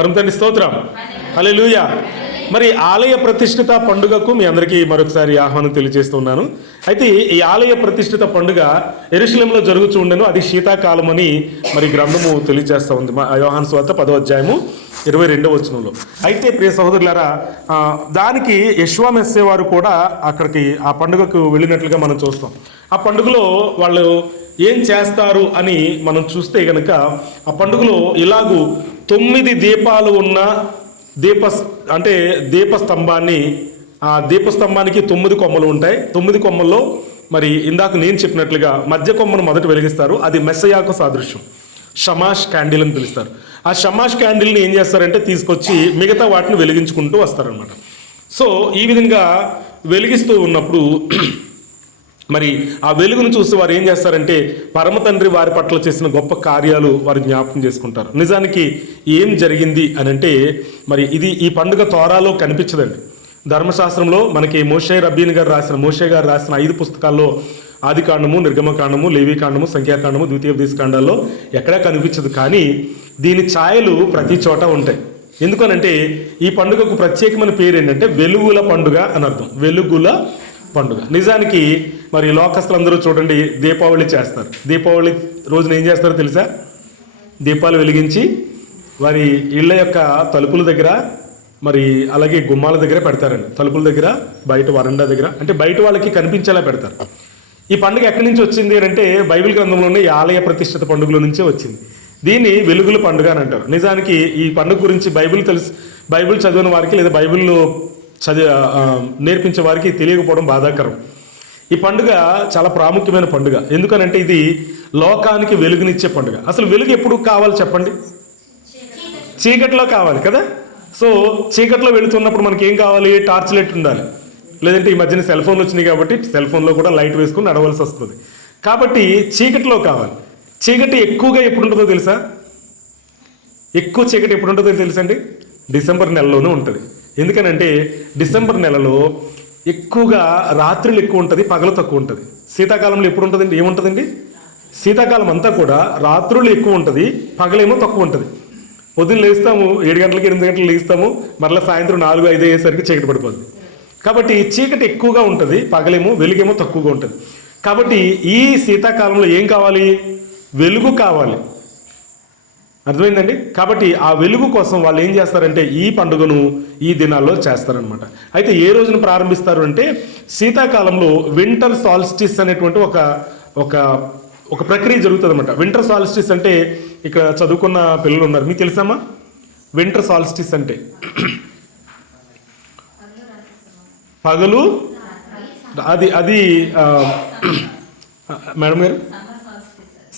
పరమ తండ్రి స్తోత్రం. హల్లెలూయా. మరి ఆలయ ప్రతిష్ఠిత పండుగకు మీ అందరికీ మరొకసారి ఆహ్వానం తెలియజేస్తున్నాను. అయితే ఈ ఆలయ ప్రతిష్ఠిత పండుగ యెరూషలేములో జరుగుతూ ఉండెను. అది శీతాకాలం అని మరి గ్రంథము తెలియజేస్తూ ఉంది. యోహాను సువార్త 10వ అధ్యాయము 22వ వచనంలో. అయితే ప్రియ సహోదరులారా, దానికి యెషువా మెస్సే వారు కూడా అక్కడికి ఆ పండుగకు వెళ్ళినట్లుగా మనం చూస్తాం. ఆ పండుగలో వాళ్ళు ఏం చేస్తారు అని మనం చూస్తే కనుక ఆ పండుగలో ఇలాగూ 9 దీపాలు ఉన్న దీపస్తంభాన్ని, ఆ దీపస్తంభానికి 9 కొమ్మలు ఉంటాయి. 9 కొమ్మల్లో మరి ఇందాక నేను చెప్పినట్లుగా మధ్య కొమ్మను మొదట వెలిగిస్తారు. అది మెస్సయాకు సాదృశ్యం, షమాష్ క్యాండిల్ అని పిలుస్తారు. ఆ షమాష్ క్యాండిల్ని ఏం చేస్తారంటే తీసుకొచ్చి మిగతా వాటిని వెలిగించుకుంటూ వస్తారనమాట. సో ఈ విధంగా వెలిగిస్తూ ఉన్నప్పుడు మరి ఆ వెలుగును చూసి వారు ఏం చేస్తారంటే పరమ తండ్రి వారి పట్ల చేసిన గొప్ప కార్యాలు వారు జ్ఞాపకం చేసుకుంటారు. నిజానికి ఏం జరిగింది అని అంటే మరి ఈ పండుగ తోరాలో కనిపించదండి. ధర్మశాస్త్రంలో మనకి మోషే గారు రాసిన 5 పుస్తకాల్లో ఆదికాండము, నిర్గమకాండము, లేవీకాండము, సంఖ్యాకాండము, ద్వితీయోపదేశకాండాల్లో ఎక్కడా కనిపించదు. కానీ దీని ఛాయలు ప్రతి చోట ఉంటాయి. ఎందుకనంటే ఈ పండుగకు ప్రత్యేకమైన పేరు ఏంటంటే వెలుగుల పండుగ అని అర్థం. వెలుగుల పండుగ. నిజానికి మరి లోకస్తులందరూ చూడండి దీపావళి చేస్తారు. దీపావళి రోజున ఏం చేస్తారో తెలుసా? దీపాలు వెలిగించి వారి ఇళ్ళ యొక్క తలుపుల దగ్గర, మరి అలాగే గుమ్మాల దగ్గర పెడతారండి. తలుపుల దగ్గర, బయట వరండా దగ్గర, అంటే బయట వాళ్ళకి కనిపించేలా పెడతారు. ఈ పండుగ ఎక్కడి నుంచి వచ్చింది అంటే బైబిల్ గ్రంథంలోనే ఈ ఆలయ ప్రతిష్ఠిత పండుగల నుంచే వచ్చింది. దీన్ని వెలుగుల పండుగ అని అంటారు. నిజానికి ఈ పండుగ గురించి బైబిల్ చదివిన వారికి లేదా బైబిల్లో నేర్పించే వారికి తెలియకపోవడం బాధాకరం. ఈ పండుగ చాలా ప్రాముఖ్యమైన పండుగ. ఎందుకనంటే ఇది లోకానికి వెలుగునిచ్చే పండుగ. అసలు వెలుగు ఎప్పుడు కావాలి చెప్పండి? చీకట్లో కావాలి కదా. సో చీకట్లో వెళుతున్నప్పుడు మనకి ఏం కావాలి? టార్చ్ లైట్ ఉండాలి. లేదంటే ఈ మధ్యన సెల్ ఫోన్లు వచ్చినాయి కాబట్టి సెల్ ఫోన్లో కూడా లైట్ వేసుకుని నడవలసి వస్తుంది. కాబట్టి చీకట్లో కావాలి. చీకటి ఎక్కువగా ఎప్పుడు ఉంటుందో తెలుసా? ఎక్కువ చీకటి ఎప్పుడు ఉంటుందో తెలుసండి? డిసెంబర్ నెలలోనే ఉంటుంది. ఎందుకనంటే డిసెంబర్ నెలలో ఎక్కువగా రాత్రులు ఎక్కువ ఉంటుంది, పగలు తక్కువ ఉంటుంది. శీతాకాలంలో ఎప్పుడు ఉంటుందండి? ఏముంటుందండి? శీతాకాలం అంతా కూడా రాత్రులు ఎక్కువ ఉంటుంది, పగలేమో తక్కువ ఉంటుంది. పొద్దున్న లేస్తాము 7 గంటలకి 8 గంటలకు లేస్తాము, మరలా సాయంత్రం 4, 5 అయ్యేసరికి చీకటి పడిపోతుంది. కాబట్టి చీకటి ఎక్కువగా ఉంటుంది, పగలేమో వెలుగేమో తక్కువగా ఉంటుంది. కాబట్టి ఈ శీతాకాలంలో ఏం కావాలి? వెలుగు కావాలి. అర్థమైందండి? కాబట్టి ఆ వెలుగు కోసం వాళ్ళు ఏం చేస్తారంటే ఈ పండుగను ఈ దినాల్లో చేస్తారనమాట. అయితే ఏ రోజున ప్రారంభిస్తారు అంటే శీతాకాలంలో వింటర్ సాల్స్టిస్ అనేటువంటి ఒక ప్రక్రియ జరుగుతుంది అనమాట. వింటర్ సాల్స్టిస్ అంటే ఇక్కడ చదువుకున్న పిల్లలు ఉన్నారు, మీకు తెలుసమ్మా? వింటర్ సాల్స్టిస్ అంటే పగలు అది మేడం గారు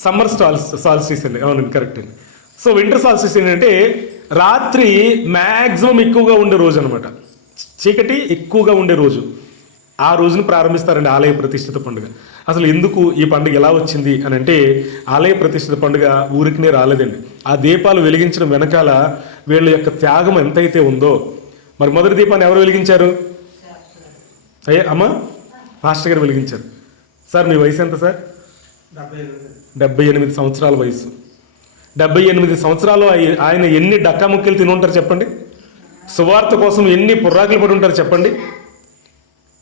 సమ్మర్ సాల్స్టిస్ అండి. అవునండి, కరెక్ట్ అండి. సో వింటర్ సాల్స్టిస్ ఏంటంటే రాత్రి మ్యాక్సిమం ఎక్కువగా ఉండే రోజు అనమాట. చీకటి ఎక్కువగా ఉండే రోజు. ఆ రోజును ప్రారంభిస్తారండి ఆలయ ప్రతిష్ఠిత పండుగ. అసలు ఎందుకు ఈ పండుగ ఎలా వచ్చింది అని అంటే ఆలయ ప్రతిష్ఠిత పండుగ ఊరికినే రాలేదండి. ఆ దీపాలు వెలిగించడం వెనకాల వీళ్ళ యొక్క త్యాగం ఎంతైతే ఉందో. మరి మొదటి దీపాన్ని ఎవరు వెలిగించారు? అమ్మా మాస్టర్ గారు వెలిగించారు. సార్ మీ వయసు ఎంత సార్? 78 సంవత్సరాల వయసు. 78 సంవత్సరాలు ఆయన ఎన్ని డక్కాముక్కలు తిని ఉంటారు చెప్పండి? సువార్త కోసం ఎన్ని పుర్రాకులు పడి ఉంటారు చెప్పండి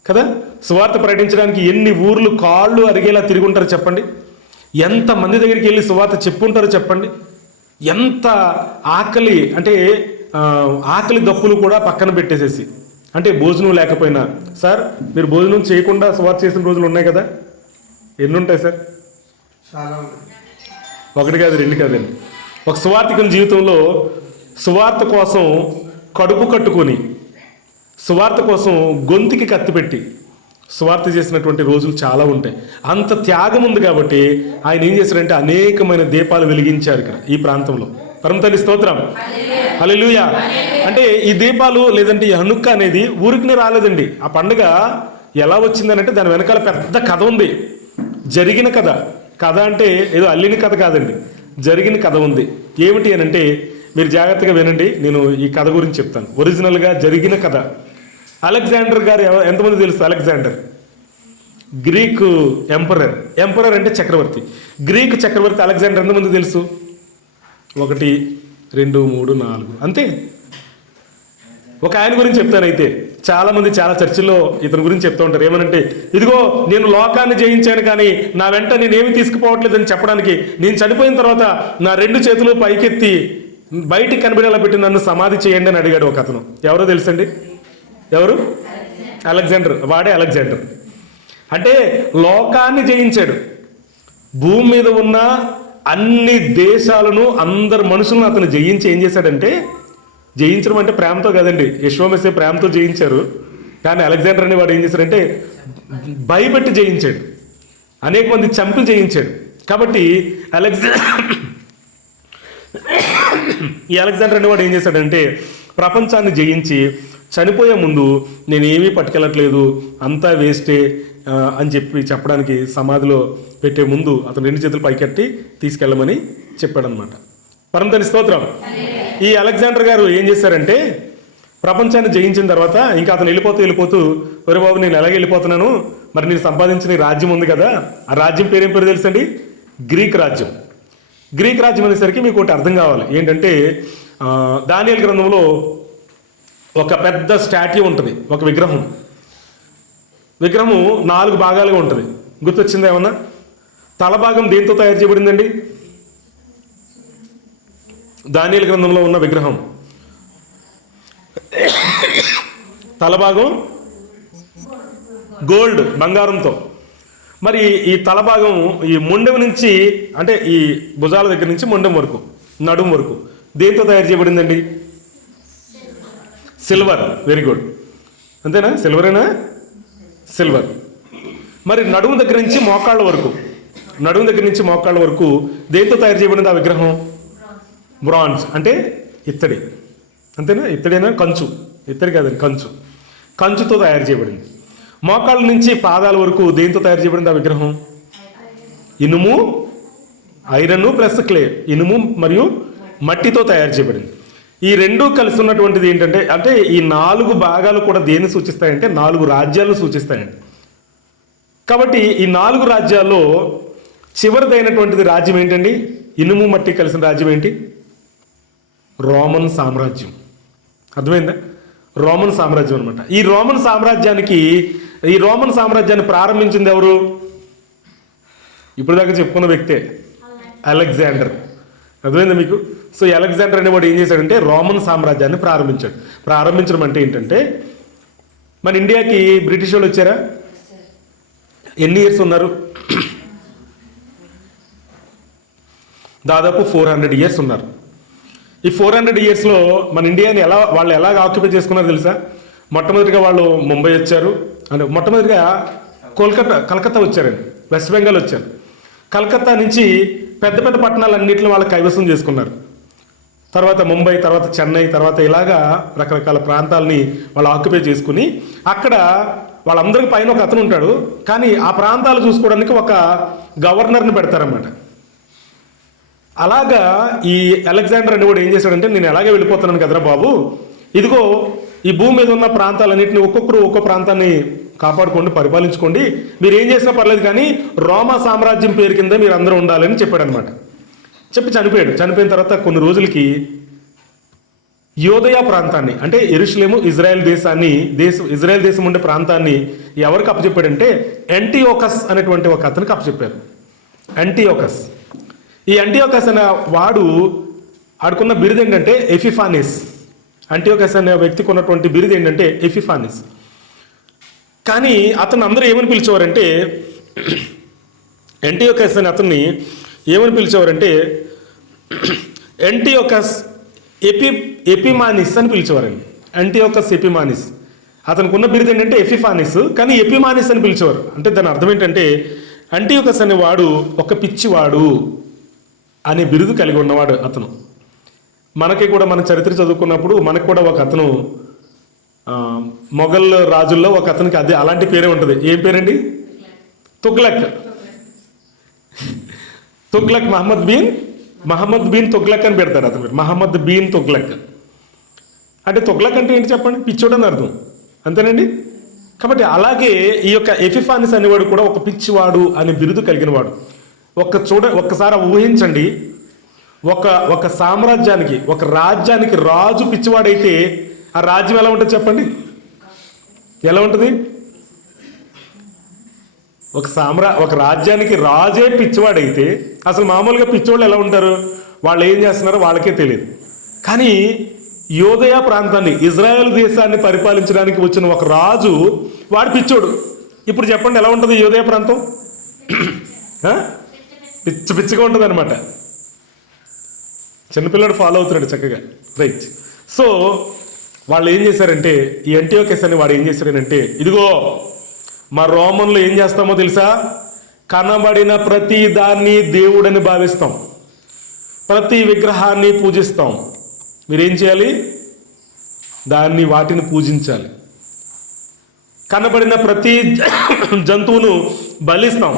కదా? సువార్త ప్రకటించడానికి ఎన్ని ఊర్లు కాళ్ళు అరిగేలా తిరిగి ఉంటారు చెప్పండి? ఎంత మంది దగ్గరికి వెళ్ళి సువార్త చెప్పుంటారో చెప్పండి? ఎంత ఆకలి అంటే ఆకలి దప్పులు కూడా పక్కన పెట్టేసేసి, అంటే భోజనం లేకపోయినా, సార్ మీరు భోజనం చేయకుండా సువార్త చేసిన రోజులు ఉన్నాయి కదా? ఎన్ని ఉంటాయి సార్? చాలా. 1 కాదు 2 కాదండి. ఒక సువార్తికుని జీవితంలో సువార్త కోసం కడుపు కట్టుకొని, సువార్త కోసం గొంతుకి కత్తి పెట్టి సువార్త చేసినటువంటి రోజులు చాలా ఉంటాయి. అంత త్యాగం ఉంది కాబట్టి ఆయన ఏం చేశారంటే అనేకమైన దీపాలు వెలిగించారు ఇక్కడ ఈ ప్రాంతంలో. పరమ తండ్రి స్తోత్రం. హల్లెలూయా. అంటే ఈ దీపాలు లేదంటే ఈ హనుక్క అనేది ఊరికినే రాలేదండి. ఆ పండుగ ఎలా వచ్చిందనంటే దాని వెనకాల పెద్ద కథ ఉంది. జరిగిన కథ అంటే ఏదో అల్లిన కథ కాదండి, జరిగిన కథ ఉంది. ఏమిటి అని అంటే మీరు జాగ్రత్తగా వినండి, నేను ఈ కథ గురించి చెప్తాను. ఒరిజినల్గా జరిగిన కథ. అలెగ్జాండర్ గారు ఎంతమంది తెలుసు? అలెగ్జాండర్ గ్రీకు ఎంపరర్ అంటే చక్రవర్తి. గ్రీకు చక్రవర్తి అలెగ్జాండర్ ఎంతమంది తెలుసు? 1, 2, 3, 4 అంతే. ఒక ఆయన గురించి చెప్తానైతే, చాలామంది చాలా చర్చిల్లో ఇతని గురించి చెప్తూ ఉంటారు. ఏమనంటే, ఇదిగో నేను లోకాన్ని జయించాను కానీ నా వెంట నేనేమి తీసుకుపోవట్లేదని చెప్పడానికి నేను చనిపోయిన తర్వాత నా 2 చేతులు పైకెత్తి బయటికి కనిపెడేలా పెట్టి నన్ను సమాధి చేయండి అని అడిగాడు ఒక అతను. ఎవరో తెలుసండి? ఎవరు? అలెగ్జాండర్. వాడే అలెగ్జాండర్. అంటే లోకాన్ని జయించాడు. భూమి మీద ఉన్న అన్ని దేశాలను, అందరు మనుషులను అతను జయించి ఏం చేశాడంటే, జయించడం అంటే ప్రేమతో కదండి, యెషోమెస్సే ప్రేమతో జయించారు. కానీ అలెగ్జాండర్ అనే వాడు ఏం చేశాడంటే భయపెట్టి జయించాడు, అనేక మంది చంపి జయించాడు. కాబట్టి ఈ అలెగ్జాండర్ అనేవాడు ఏం చేశాడంటే ప్రపంచాన్ని జయించి చనిపోయే ముందు నేనేమీ పట్టుకెళ్ళట్లేదు, అంతా వేస్టే అని చెప్పడానికి సమాధిలో పెట్టే ముందు అతను 2 చేతులు పైకెట్టి తీసుకెళ్ళమని చెప్పాడనమాట. పరమతని స్తోత్రం. ఈ అలెగ్జాండర్ గారు ఏం చేశారంటే ప్రపంచాన్ని జయించిన తర్వాత ఇంకా అతను వెళ్ళిపోతూ ఒరే బాబు నేను ఎలాగ వెళ్ళిపోతున్నాను, మరి నేను సంపాదించిన రాజ్యం ఉంది కదా, ఆ రాజ్యం పేరేం పేరు తెలుసండి? గ్రీక్ రాజ్యం. గ్రీక్ రాజ్యం అనేసరికి మీకు ఒకటి అర్థం కావాలి. ఏంటంటే దానియేలు గ్రంథంలో ఒక పెద్ద స్టాట్యూ ఉంటుంది, ఒక విగ్రహము 4 భాగాలుగా ఉంటుంది. గుర్తొచ్చింది ఏమన్నా? తలభాగం దేంతో తయారు చేయబడిందండి? దానియేలు గ్రంథంలో ఉన్న విగ్రహం తలభాగం గోల్డ్, బంగారంతో. మరి ఈ తలభాగం ఈ మొండెం నుంచి, అంటే ఈ భుజాల దగ్గర నుంచి మొండెం వరకు, నడుం వరకు దేంతో తయారు చేయబడిందండి? సిల్వర్. Very good. అంతేనా? సిల్వరేనా? సిల్వర్. మరి నడుము దగ్గర నుంచి మోకాళ్ళ వరకు దేంతో తయారు చేయబడింది ఆ విగ్రహం? బ్రాంజ్. అంటే ఇత్తడి. అంతేనా? ఇత్తడేనా? కంచు. ఇత్తడి కాదండి, కంచుతో తయారు చేయబడింది. మోకాళ్ళ నుంచి పాదాల వరకు దేంతో తయారు చేయబడింది ఆ విగ్రహం? ఇనుము, ఐరన్ ప్లస్ క్లే, ఇనుము మరియు మట్టితో తయారు చేయబడింది. ఈ 2 కలిసి ఉన్నటువంటిది ఏంటంటే, అంటే ఈ 4 భాగాలు కూడా దేన్ని సూచిస్తాయంటే 4 రాజ్యాలను సూచిస్తాయండి. కాబట్టి ఈ 4 రాజ్యాల్లో చివరిదైనటువంటిది రాజ్యం ఏంటండి? ఇనుము మట్టి కలిసిన రాజ్యం ఏంటి? రోమన్ సామ్రాజ్యం. అర్థమైందా? రోమన్ సామ్రాజ్యం అనమాట. ఈ రోమన్ సామ్రాజ్యాన్ని ప్రారంభించింది ఎవరు? ఇప్పుడు దాకా చెప్పుకున్న వ్యక్తే, అలెగ్జాండర్. అర్థమైందా మీకు? సో అలెగ్జాండర్ అనేవాడు ఏం చేశాడంటే రోమన్ సామ్రాజ్యాన్ని ప్రారంభించాడు. ప్రారంభించడం అంటే ఏంటంటే, మన ఇండియాకి బ్రిటిష్ వాళ్ళు వచ్చారా? ఎన్ని ఇయర్స్ ఉన్నారు? దాదాపు 400 ఇయర్స్ ఉన్నారు. ఈ 400 ఇయర్స్లో మన ఇండియాని వాళ్ళు ఎలాగ ఆక్యుపై చేసుకున్నారో తెలుసా? మొట్టమొదటిగా వాళ్ళు ముంబై వచ్చారు, అంటే మొట్టమొదటిగా కలకత్తా వచ్చారండి, వెస్ట్ బెంగాల్ వచ్చారు. కలకత్తా నుంచి పెద్ద పెద్ద పట్టణాలన్నింటిలో వాళ్ళు కైవసం చేసుకున్నారు. తర్వాత ముంబై, తర్వాత చెన్నై, తర్వాత ఇలాగా రకరకాల ప్రాంతాలని వాళ్ళు ఆక్యుపై చేసుకుని అక్కడ వాళ్ళందరికి పైన ఒక అతను ఉంటాడు, కానీ ఆ ప్రాంతాలు చూసుకోవడానికి ఒక గవర్నర్ని పెడతారన్నమాట. అలాగా ఈ అలెగ్జాండర్ అనేవాడు ఏం చేశాడంటే, నేను ఎలాగే వెళ్ళిపోతున్నాను కదరా బాబు, ఇదిగో ఈ భూమి మీద ఉన్న ప్రాంతాలన్నింటినీ ఒక్కొక్క ప్రాంతాన్ని కాపాడుకోండి, పరిపాలించుకోండి, మీరు ఏం చేసినా పర్లేదు కానీ రోమా సామ్రాజ్యం పేరు కింద మీరు అందరూ ఉండాలని చెప్పాడనమాట. చెప్పి చనిపోయాడు. చనిపోయిన తర్వాత కొన్ని రోజులకి యోదయ ప్రాంతాన్ని, అంటే యెరూషలేము, ఇజ్రాయెల్ దేశం ఉండే ప్రాంతాన్ని ఎవరికి అప్పచెప్పాడంటే యాంటియోకస్ అనేటువంటి ఒక అతనికి అప్పచెప్పారు. యాంటియోకస్. ఈ యాంటియోకస్ అనే ఆడుకున్న బిరుదు ఏంటంటే ఎపిఫానిస్. యాంటియోకస్ అనే వ్యక్తికి ఉన్నటువంటి బిరుదు ఏంటంటే ఎపిఫానిస్. కానీ అతను అందరూ ఏమని పిలిచేవారంటే, యాంటియోకస్ అనే అతన్ని ఏమని పిలిచేవారంటే యాంటియోకస్ ఎపిమానిస్ అని పిలిచేవారండి. యాంటియోకస్ ఎపిమానిస్. అతనికి ఉన్న బిరుదు ఏంటంటే ఎపిఫానిస్, కానీ ఎపిమానిస్ అని పిలిచేవారు. అంటే దాని అర్థం ఏంటంటే యాంటియోకస్ అనేవాడు ఒక పిచ్చివాడు అనే బిరుదు కలిగి ఉన్నవాడు అతను. మనకి కూడా మన చరిత్ర చదువుకున్నప్పుడు మనకు కూడా ఒక అతను మొఘల్ రాజుల్లో ఒక అతనికి అలాంటి పేరే ఉంటుంది. ఏం పేరండి? తుగ్లక్. మహమ్మద్ బిన్ తుగ్లక్ అని పెడతారు అతను. మహమ్మద్ బిన్ తుగ్లక్ అంటే తుగ్లక్ అంటే ఏంటి చెప్పండి? పిచ్చోడు అని అర్థం, అంతేనండి. కాబట్టి అలాగే ఈ యొక్క ఎపిఫానిస్ అనేవాడు కూడా ఒక పిచ్చివాడు అనే బిరుదు కలిగిన వాడు. ఒక్కసారి ఊహించండి, ఒక సామ్రాజ్యానికి, ఒక రాజ్యానికి రాజు పిచ్చివాడైతే ఆ రాజ్యం ఎలా ఉంటుంది చెప్పండి? ఎలా ఉంటుంది? ఒక రాజ్యానికి రాజే పిచ్చివాడైతే అసలు మామూలుగా పిచ్చివాళ్ళు ఎలా ఉంటారు? వాళ్ళు ఏం చేస్తున్నారో వాళ్ళకే తెలియదు. కానీ యోదయ ప్రాంతాన్ని, ఇజ్రాయెల్ దేశాన్ని పరిపాలించడానికి వచ్చిన ఒక రాజు, వాడు పిచ్చోడు. ఇప్పుడు చెప్పండి ఎలా ఉంటుంది యోదయ ప్రాంతం? పిచ్చిగా ఉంటుంది అనమాట. చిన్నపిల్లడు ఫాలో అవుతున్నాడు చక్కగా, రైట్. సో వాళ్ళు ఏం చేశారంటే, ఈ యాంటియోకస్ అని వాడు ఏం చేశాడనంటే, ఇదిగో మా రోమన్లో ఏం చేస్తామో తెలుసా? కనబడిన ప్రతి దాన్ని దేవుడని భావిస్తాం, ప్రతి విగ్రహాన్ని పూజిస్తాం. మీరేం చేయాలి? వాటిని పూజించాలి. కనబడిన ప్రతి జంతువును బలిస్తాం,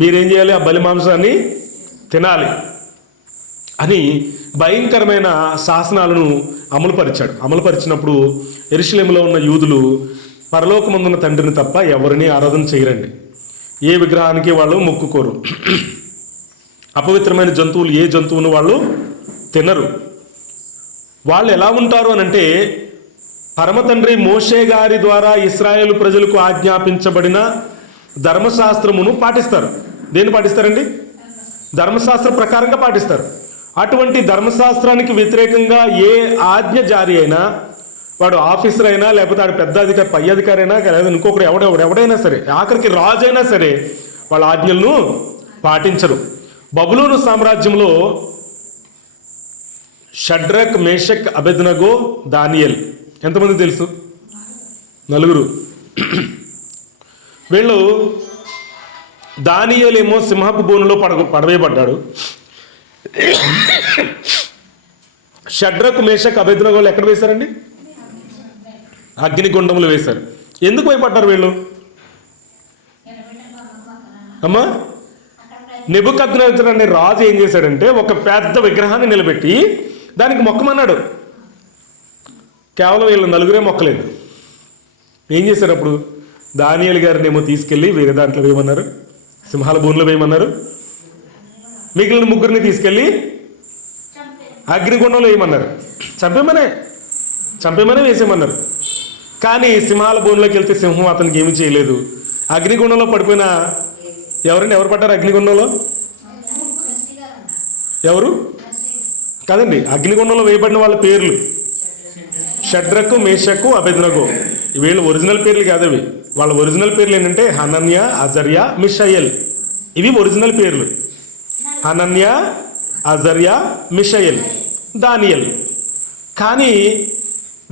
మీరేం చేయాలి? ఆ బలి మాంసాన్ని తినాలి అని భయంకరమైన శాసనాలను అమలుపరిచినప్పుడు యెరూషలేములో ఉన్న యూదులు పరలోకమందున్న తండ్రిని తప్ప ఎవరిని ఆరాధన చేయరండి. ఏ విగ్రహానికి వాళ్ళు మొక్కుకోరు. అపవిత్రమైన జంతువులు ఏ జంతువును వాళ్ళు తినరు. వాళ్ళు ఎలా ఉంటారు అనంటే, పరమతండ్రి మోషే గారి ద్వారా ఇశ్రాయేలు ప్రజలకు ఆజ్ఞాపించబడిన ధర్మశాస్త్రమును పాటిస్తారు. దేన్ని పాటిస్తారండి? ధర్మశాస్త్ర ప్రకారంగా పాటిస్తారు. అటువంటి ధర్మశాస్త్రానికి వ్యతిరేకంగా ఏ ఆజ్ఞ జారీ అయినా, వాడు ఆఫీసర్ అయినా, లేకపోతే వాడు పెద్ద అధికారి, పై అధికారి అయినా, లేదా ఇంకొకరు ఎవడైనా సరే, ఆఖరికి రాజు అయినా సరే, వాళ్ళ ఆజ్ఞలను పాటించరు. బబులోను సామ్రాజ్యంలో షడ్రక్, మేషక్, అబెద్నగో, దానియేల్ ఎంతమంది తెలుసు? 4. వీళ్ళు, దానియేల్ ఏమో సింహపు బోనులో పడవేయబడ్డాడు. షడ్రక్, మేషక్, అబెద్నగోలు ఎక్కడ వేశారండి? అగ్నిగుండంలో వేశారు. ఎందుకు భయపడ్డారు వీళ్ళు? అమ్మా, నెబుకద్నెజర్ అనే రాజు ఏం చేశాడంటే, ఒక పెద్ద విగ్రహాన్ని నిలబెట్టి దానికి మొక్కమన్నాడు. కేవలం వీళ్ళు 4 మొక్కలేదు. ఏం చేశారు అప్పుడు? దానియేలు గారిని ఏమో తీసుకెళ్ళి వేరే దాంట్లో వేయమన్నారు, సింహాల బోన్లో వేయమన్నారు. మిగిలిన 3 తీసుకెళ్ళి అగ్నిగుండంలో వేయమన్నారు. చంపేమనే వేసేయమన్నారు. కానీ సింహాల బోన్లోకి వెళ్తే సింహం అతనికి ఏమీ చేయలేదు. అగ్నిగుండంలో పడిపోయిన ఎవరు పడ్డారు అగ్నిగుండంలో? ఎవరు కాదండి, అగ్నిగుండంలో వేయబడిన వాళ్ళ పేర్లు షడ్రకు, మేషకు, అబెద్నగో. వీళ్ళు ఒరిజినల్ పేర్లు కాదు అవి. వాళ్ళ ఒరిజినల్ పేర్లు ఏంటంటే హనన్య, అజర్యా, మిషయల్. ఇవి ఒరిజినల్ పేర్లు. హనన్య, అజర్యా, మిషయల్, దానియల్. కానీ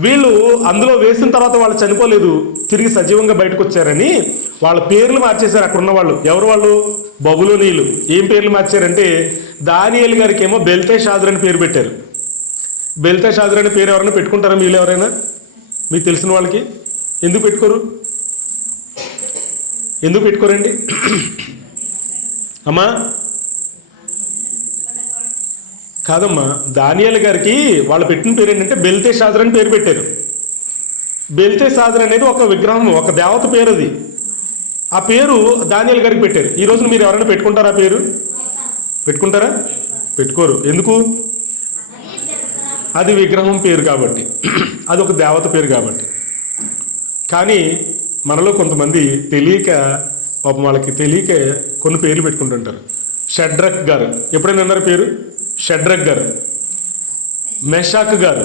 వీళ్ళు అందులో వేసిన తర్వాత వాళ్ళు చనిపోలేదు, తిరిగి సజీవంగా బయటకు వచ్చారని వాళ్ళ పేర్లు మార్చేశారు. అక్కడ ఉన్న వాళ్ళు ఎవరు? వాళ్ళు బబులోనీయులు. ఏం పేర్లు మార్చారంటే, దానియేలు గారికి ఏమో బెల్తెషాజర్ అని పేరు పెట్టారు. బెల్తెషాజర్ అనే పేరు ఎవరైనా పెట్టుకుంటారా? మీరు ఎవరైనా, మీకు తెలిసిన వాళ్ళకి? ఎందుకు పెట్టుకోరండి అమ్మా? కాదమ్మా, దానియేలు గారికి వాళ్ళు పెట్టిన పేరు ఏంటంటే బెల్తెషాజర్ అని పేరు పెట్టారు. బెల్తెషాజర్ అనేది ఒక విగ్రహం, ఒక దేవత పేరు. అది ఆ పేరు దానియేలు గారికి పెట్టారు. ఈ రోజున మీరు ఎవరైనా పెట్టుకుంటారా? పేరు పెట్టుకుంటారా? పెట్టుకోరు. ఎందుకు? అది విగ్రహం పేరు కాబట్టి, అది ఒక దేవత పేరు కాబట్టి. కానీ మనలో కొంతమంది తెలియక, పాపం వాళ్ళకి తెలియక కొన్ని పేర్లు పెట్టుకుంటుంటారు. షడ్రక్ గారు, ఎప్పుడైనా అన్నారు పేరు? షడ్రక్ గారు, మెషాక్ గారు,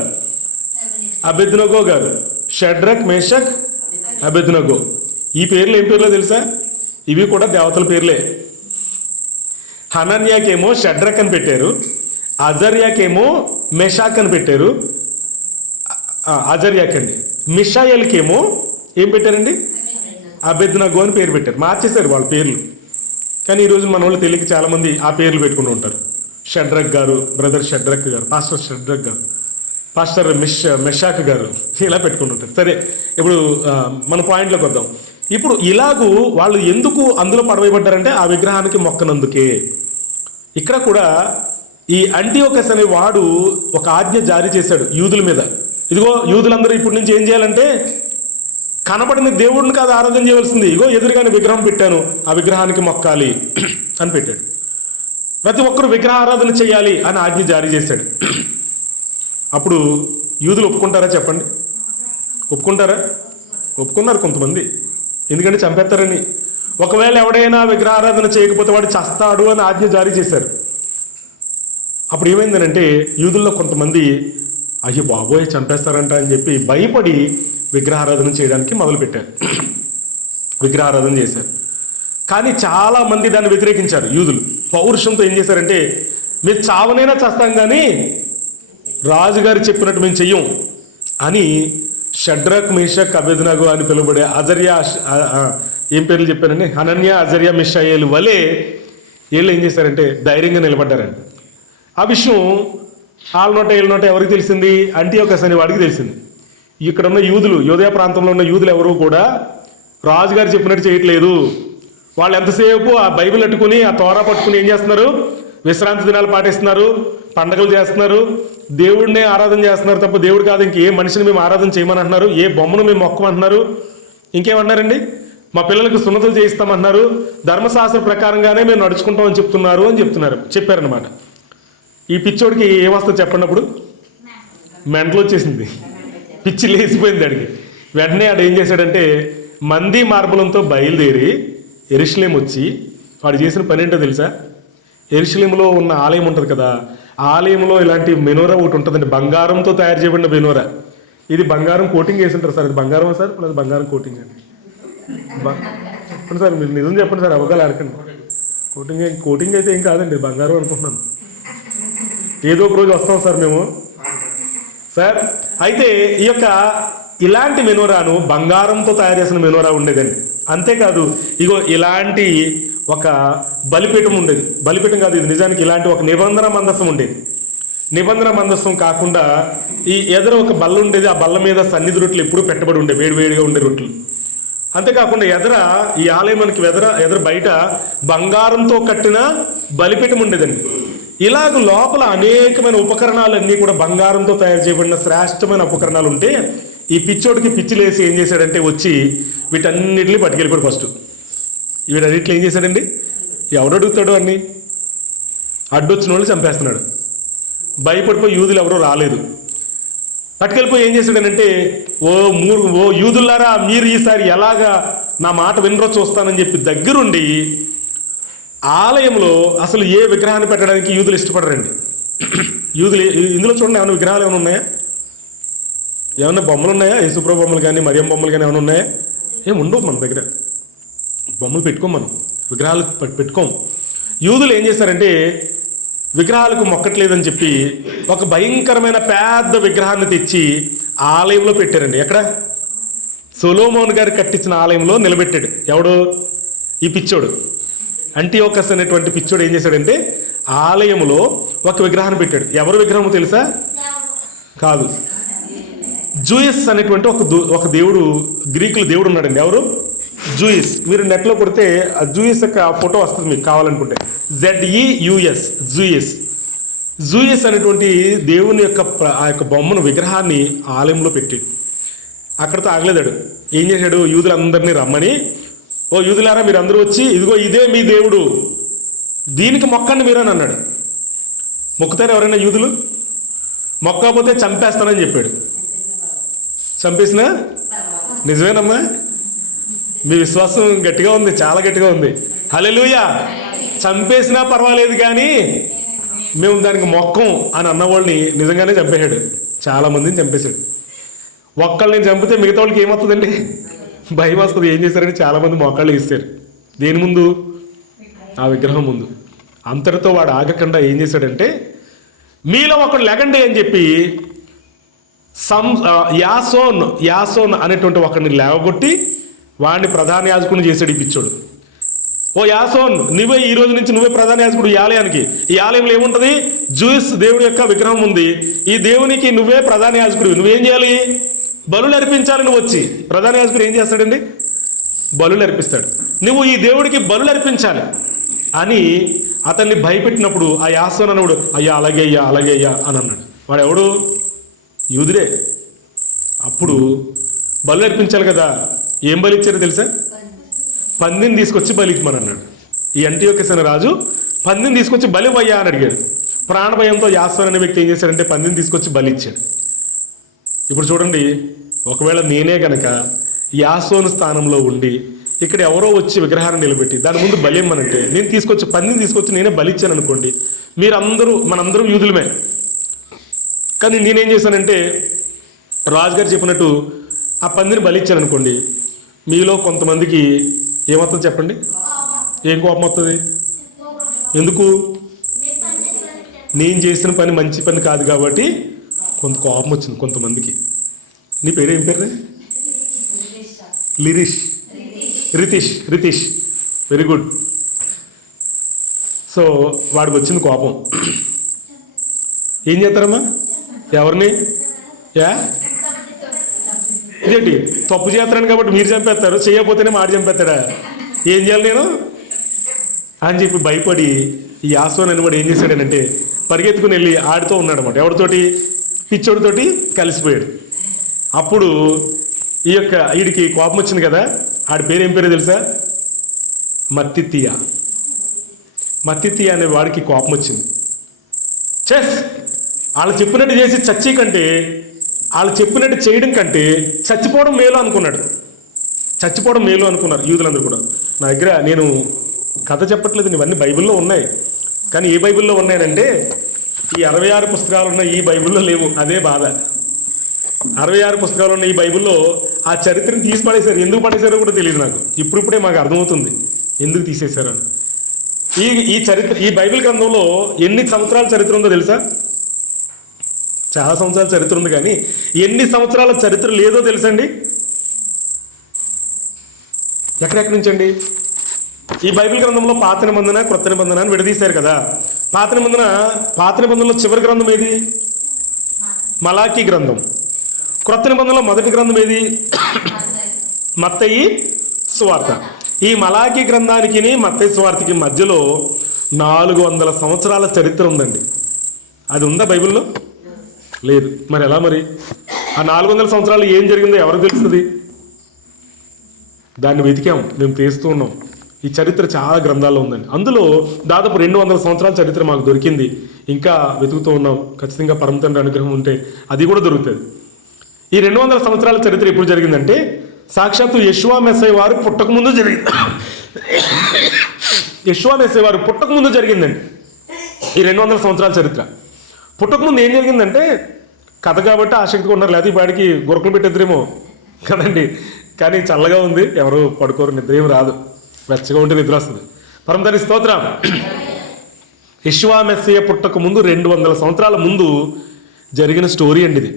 అబెద్నగో గారు. షడ్రక్, మేషక్, అబెద్నగో. ఈ పేర్లు ఏం పేర్లో తెలుసా? ఇవి కూడా దేవతల పేర్లే. హనన్యాకేమో షడ్రక్ అని పెట్టారు, అజర్యాకేమో మెషాక్ అని పెట్టారు. అజర్యాకండి. మిషాయల్కేమో ఏం పెట్టారండి? అబెద్నగో అని పేరు పెట్టారు. మార్చేశారు వాళ్ళ పేర్లు. కానీ ఈరోజు మన వాళ్ళు తెలియక చాలామంది ఆ పేర్లు పెట్టుకుని ఉంటారు. షడ్రక్ గారు, బ్రదర్ షడ్రక్ గారు, పాస్టర్ షడ్రక్ గారు, పాస్టర్ మెషాక్ గారు, ఇలా పెట్టుకుంటుంటారు. సరే, ఇప్పుడు మన పాయింట్లోకి వద్దాం. ఇప్పుడు ఇలాగూ వాళ్ళు ఎందుకు అందులో పడవేయబడ్డారంటే ఆ విగ్రహానికి మొక్కనందుకే. ఇక్కడ కూడా ఈ యాంటియోకస్ అనే వాడు ఒక ఆజ్ఞ జారీ చేశాడు యూదుల మీద. ఇదిగో యూదులందరూ ఇప్పటి నుంచి ఏం చేయాలంటే, కనబడిన దేవుడిని కాదు ఆరాధన చేయవలసింది, ఇగో ఎదురుగానే విగ్రహం పెట్టాను, ఆ విగ్రహానికి మొక్కాలి అని పెట్టాడు. ప్రతి ఒక్కరు విగ్రహారాధన చేయాలి అని ఆజ్ఞ జారీ చేశాడు. అప్పుడు యూదులు ఒప్పుకుంటారా చెప్పండి? ఒప్పుకుంటారా? ఒప్పుకున్నారు కొంతమంది, ఎందుకంటే చంపేస్తారని. ఒకవేళ ఎవడైనా విగ్రహారాధన చేయకపోతే వాడు చస్తాడు అని ఆజ్ఞ జారీ చేశారు. అప్పుడు ఏమైందనంటే యూదుల్లో కొంతమంది అయ్యో బాబోయ్ చంపేస్తారంట అని చెప్పి భయపడి విగ్రహారాధన చేయడానికి మొదలుపెట్టారు, విగ్రహారాధన చేశారు. కానీ చాలామంది దాన్ని వ్యతిరేకించారు. యూదులు పౌరుషంతో ఏం చేశారంటే, మీరు చావనైనా చేస్తాం కానీ రాజుగారు చెప్పినట్టు మేము చెయ్యం అని షడ్రక్, మేషక్, అబేద్నగో అని పిలువబడే అజర్యా, ఏం పేర్లు చెప్పారండి, హనన్య, అజర్యా, మిషాయేలు వలె వీళ్ళు ఏం చేశారంటే ధైర్యంగా నిలబడ్డారండి. ఆ విషయం వాళ్ళ నోట వీళ్ళ నోట ఎవరికి తెలిసింది? అంటియోకస్ అనే వాడికి తెలిసింది. ఇక్కడ ఉన్న యూదులు, యూదయ ప్రాంతంలో ఉన్న యూదులు ఎవరు కూడా రాజుగారు చెప్పినట్టు చేయట్లేదు. వాళ్ళు ఎంతసేపు ఆ బైబిల్ పట్టుకుని, ఆ తోరా పట్టుకుని ఏం చేస్తున్నారు? విశ్రాంతి దినాలు పాటిస్తున్నారు, పండగలు చేస్తున్నారు, దేవుడినే ఆరాధన చేస్తున్నారు తప్ప దేవుడు కాదు ఇంకే మనిషిని మేము ఆరాధన చేయమని అంటున్నారు, ఏ బొమ్మను మేము మొక్కమంటున్నారు, ఇంకేమన్నారండి, మా పిల్లలకు సున్నతులు చేయిస్తామంటున్నారు, ధర్మశాస్త్ర ప్రకారంగానే మేము నడుచుకుంటామని చెప్తున్నారు అని చెప్పారనమాట. ఈ పిచ్చోడికి ఏమొస్తుంది చెప్పండి? అప్పుడు మెంటలు వచ్చేసింది, పిచ్చి లేచిపోయింది అడిగి. వెంటనే ఆడు ఏం చేశాడంటే మంది మార్బలంతో బయలుదేరి యెరూషలేం వచ్చి, వాడు చేసిన పని ఏంటో తెలుసా? యెరూషలేంలో ఉన్న ఆలయం ఉంటుంది కదా, ఆలయంలో ఇలాంటి మెనోరా ఒకటి ఉంటుందండి, బంగారంతో తయారు చేయబడిన మెనోరా. ఇది బంగారం కోటింగ్ వేసి ఉంటారు సార్. ఇది బంగారం సార్, అది బంగారం కోటింగ్ అండి. చెప్పండి సార్, మీరు నిజం చెప్పండి సార్, అవగాహన అడగండి. కోటింగ్ అయితే ఏం కాదండి, బంగారం అనుకుంటున్నాను. ఏదో ఒక రోజు వస్తాం సార్ మేము సార్. అయితే ఈ యొక్క ఇలాంటి మెనోరాను బంగారంతో తయారు చేసిన మెనోరా ఉండేదండి. అంతేకాదు ఇగో ఇలాంటి ఒక బలిపీఠం ఉండేది. బలిపీఠం కాదు ఇది, నిజానికి ఇలాంటి ఒక నిబంధన మందసం ఉండేది. నిబంధన మందసం కాకుండా ఈ ఎదుర ఒక బల్ల ఉండేది, ఆ బల్ల మీద సన్నిధి రొట్టెలు ఎప్పుడూ పెట్టబడి ఉండే, వేడివేడిగా ఉండే రొట్టెలు. అంతేకాకుండా ఈ ఆలయానికి ఎదుర బయట బంగారంతో కట్టిన బలిపీఠం ఉండేదండి. ఇలాగ లోపల అనేకమైన ఉపకరణాలన్నీ కూడా బంగారంతో తయారు చేయబడిన శ్రేష్టమైన ఉపకరణాలు ఉంటే, ఈ పిచ్చోడికి పిచ్చిలేసి ఏం చేశాడంటే వచ్చి వీటన్నిటిని పట్టుకెళ్ళిపోయాడు. ఫస్ట్ వీటన్నిటిని ఏం చేశాడండి, ఎవడు అడుగుతాడు అన్ని, అడ్డొచ్చిన వాళ్ళు చంపేస్తున్నాడు. భయపడిపోయి యూదులు ఎవరో రాలేదు, పట్టుకెళ్ళిపోయి ఏం చేశాడనంటే, ఓ యూదులారా, మీరు ఈసారి ఎలాగా నా మాట వినరో చూస్తానని చెప్పి దగ్గరుండి ఆలయంలో అసలు ఏ విగ్రహాన్ని పెట్టడానికి యూదులు ఇష్టపడరండి. యూదులు ఇందులో చూడండి, ఏమైనా విగ్రహాలు ఏమైనా ఉన్నాయా? ఏమన్నా బొమ్మలు ఉన్నాయా? యేసుప్రభు బొమ్మలు కానీ మరియం బొమ్మలు కానీ ఏమైనా ఉన్నాయా? ఏమి ఉండవు మన దగ్గర. బొమ్మలు పెట్టుకోం, మనం విగ్రహాలు పెట్టుకోం. యూదులు ఏం చేశారంటే విగ్రహాలకు మొక్కట్లేదని చెప్పి ఒక భయంకరమైన పెద్ద విగ్రహాన్ని తెచ్చి ఆలయంలో పెట్టారండి. ఎక్కడ? సొలొమోన్ గారు కట్టించిన ఆలయంలో నిలబెట్టాడు. ఎవడు? ఈ పిచ్చోడు అంటియోకస్ అనేటువంటి పిచ్చోడు ఏం చేశాడంటే ఆలయంలో ఒక విగ్రహాన్ని పెట్టాడు. ఎవరు విగ్రహం తెలుసా? కాదు, జూయిస్ అనేటువంటి ఒక దేవుడు, గ్రీకుల దేవుడు ఉన్నాడండి. ఎవరు? జూయిస్. మీరు నెట్లో కొడితే ఆ జూయిస్ యొక్క ఫోటో వస్తుంది మీకు కావాలనుకుంటే, ZEUS, జూయిస్. జూయిస్ అనేటువంటి దేవుని యొక్క ఆ యొక్క బొమ్మను, విగ్రహాన్ని ఆలయంలో పెట్టాడు. అక్కడితో ఆగలేదాడు. ఏం చేశాడు? యూదులందరినీ రమ్మని, ఓ యూదులారా మీరు అందరూ వచ్చి, ఇదిగో ఇదే మీ దేవుడు, దీనికి మొక్కండి మీరని అన్నాడు. మొక్కుతారు ఎవరైనా యూదులు? మొక్కకపోతే చంపేస్తానని చెప్పాడు. చంపేసినా నిజమేనమ్మా? మీ విశ్వాసం గట్టిగా ఉంది, చాలా గట్టిగా ఉంది. హల్లెలూయా. చంపేసినా పర్వాలేదు కానీ మేము దానికి మొక్కం అని అన్నవాళ్ళని నిజంగానే చంపేశాడు. చాలామందిని చంపేశాడు. ఒక్కళ్ళని చంపితే మిగతా వాళ్ళకి ఏమవుతుందండి? భయం వస్తుంది. ఏం చేశారంటే చాలామంది మొక్కళ్ళు ఇస్తారు. దేని ముందు? ఆ విగ్రహం ముందు. అంతటితో వాడు ఆగకుండా ఏం చేశాడంటే, మీలో ఒకడు లెగండి అని చెప్పి యాసోన్ అనేటువంటి ఒకడిని లేవగొట్టి వాడిని ప్రధాన యాజకుని చేశాడు ఈ పిచ్చోడు. ఓ యాసోన్, నువ్వే ఈ రోజు నుంచి నువ్వే ప్రధాన యాజకుడు ఈ ఆలయానికి. ఈ ఆలయంలో ఏముంటుంది? జూయిస్ దేవుడి యొక్క విగ్రహం ఉంది. ఈ దేవునికి నువ్వే ప్రధాన యాజకుడు. నువ్వేం చేయాలి? బలులు అర్పించాలి. నువ్వు వచ్చి ప్రధాన యాజకుడు ఏం చేస్తాడండి? బలులు అర్పిస్తాడు. నువ్వు ఈ దేవుడికి బలులు అర్పించాలి అని అతన్ని భయపెట్టినప్పుడు ఆ యాసోన్ అన్నవాడు అయ్యా అలాగే అయ్యా అలాగే అయ్యా అని అన్నాడు. వాడు ఎవడు? యూదుడే. అప్పుడు బలు అర్పించాలి కదా. ఏం బలి ఇచ్చారో తెలుసా? పందిని తీసుకొచ్చి బలి ఇవ్వమని అన్నాడు. ఈ అంటియోకస్ అనే రాజు పందిని తీసుకొచ్చి బలి వయ్యా అని అడిగాడు. ప్రాణభయంతో యాసోన్ అనే వ్యక్తి ఏం చేశాడంటే పందిని తీసుకొచ్చి బలి ఇచ్చాడు. ఇప్పుడు చూడండి, ఒకవేళ నేనే గనక యాసోను స్థానంలో ఉండి ఇక్కడ ఎవరో వచ్చి విగ్రహాన్ని నిలబెట్టి దాని ముందు బలి ఇమ్మనంటే నేను తీసుకొచ్చి పందిని తీసుకొచ్చి నేనే బలిచ్చాను అనుకోండి, మనందరం యూదులమే. కానీ నేనేం చేశానంటే రాజుగారు చెప్పినట్టు ఆ పందిని బలిచ్చాను అనుకోండి, మీలో కొంతమందికి ఏమవుతుంది చెప్పండి? ఏం కోపం వస్తుంది? ఎందుకు? నేను చేసిన పని మంచి పని కాదు కాబట్టి కొంత కోపం వచ్చింది కొంతమందికి. నీ పేరు ఏం పేరు? Ritesh, very good. సో వాడికి వచ్చింది కోపం. ఏం చేస్తారమ్మా? ఎవరిని? ఇదేంటి తప్పు చేస్తారని కాబట్టి మీరు చంపేస్తారు, చేయకపోతేనే మాట చంపేస్తాడా? ఏం చేయాలి నేను అని చెప్పి భయపడి ఈ యాసోన్ అని వాడు ఏం చేశాడనంటే పరిగెత్తుకుని వెళ్ళి ఆడితో ఉన్నాడు అనమాట. ఎవరితోటి? పిచ్చోడితోటి కలిసిపోయాడు. అప్పుడు వీడికి కోపం వచ్చింది కదా, ఆడి పేరు ఏం పేరు తెలుసా? మత్తిత్తియా అనే వాడికి కోపం వచ్చింది. వాళ్ళు చెప్పినట్టు చేసి చచ్చి కంటే వాళ్ళు చెప్పినట్టు చేయడం కంటే చచ్చిపోవడం మేలు అనుకున్నారు యూదులందరూ కూడా. నా దగ్గర నేను కథ చెప్పట్లేదు, ఇవన్నీ బైబిల్లో ఉన్నాయి. కానీ ఏ బైబిల్లో ఉన్నాయంటే ఈ 66 పుస్తకాలు ఉన్న ఈ బైబిల్లో లేవు. అదే బాధ. 66 పుస్తకాలు ఉన్న ఈ బైబిల్లో ఆ చరిత్రను తీసి పడేశారు. ఎందుకు పడేశారో కూడా తెలియదు నాకు. ఇప్పుడిప్పుడే మాకు అర్థమవుతుంది ఎందుకు తీసేశారు అని. ఈ బైబిల్ గ్రంథంలో ఎన్ని సంవత్సరాల చరిత్ర ఉందో తెలుసా? చాలా సంవత్సరాల చరిత్ర ఉంది, కానీ ఎన్ని సంవత్సరాల చరిత్ర లేదో తెలుసండి? ఎక్కడెక్కడి నుంచండి? ఈ బైబిల్ గ్రంథంలో పాత నిబంధన, క్రొత్త నిబంధన అని విడదీశారు కదా. పాత నిబంధనలో చివరి గ్రంథం ఏది? మలాకీ గ్రంథం. క్రొత్త నిబంధనలో మొదటి గ్రంథం ఏది? మత్తయి సువార్త. ఈ మలాకీ గ్రంథానికి మత్తయి సువార్తకి మధ్యలో 400 సంవత్సరాల చరిత్ర ఉందండి. అది ఉందా బైబిల్లో? లేదు. మరి ఎలా? మరి ఆ 400 సంవత్సరాలు ఏం జరిగిందో ఎవరికి తెలుస్తుంది? దాన్ని వెతికాం, మేము తీస్తూ ఉన్నాం. ఈ చరిత్ర చాలా గ్రంథాల్లో ఉందండి. అందులో దాదాపు 200 సంవత్సరాల చరిత్ర మాకు దొరికింది. ఇంకా వెతుకుతూ ఉన్నాం. ఖచ్చితంగా పరమ తండ్రి అనుగ్రహం ఉంటే అది కూడా దొరుకుతుంది. ఈ 200 సంవత్సరాల చరిత్ర ఎప్పుడు జరిగిందంటే సాక్షాత్తు యెషువా మెస్సయ్య వారు పుట్టకముందు జరిగింది. జరిగిందండి ఈ 200 సంవత్సరాల చరిత్ర. పుట్టకముందు ఏం జరిగిందంటే కథ కాబట్టి ఆసక్తిగా ఉన్నారు, లేకపోతే ఈ పాడికి గురకలు పెట్టేద్దరేమో కదండి. కానీ చల్లగా ఉంది, ఎవరు పడుకోరు, నిద్ర ఏమి రాదు, వెచ్చగా ఉంటే నిద్ర వస్తుంది. పరమ తండ్రి స్తోత్రం. యెషువా మెస్సయ్య పుట్టక ముందు 200 సంవత్సరాల ముందు జరిగిన స్టోరీ అండి ఇది.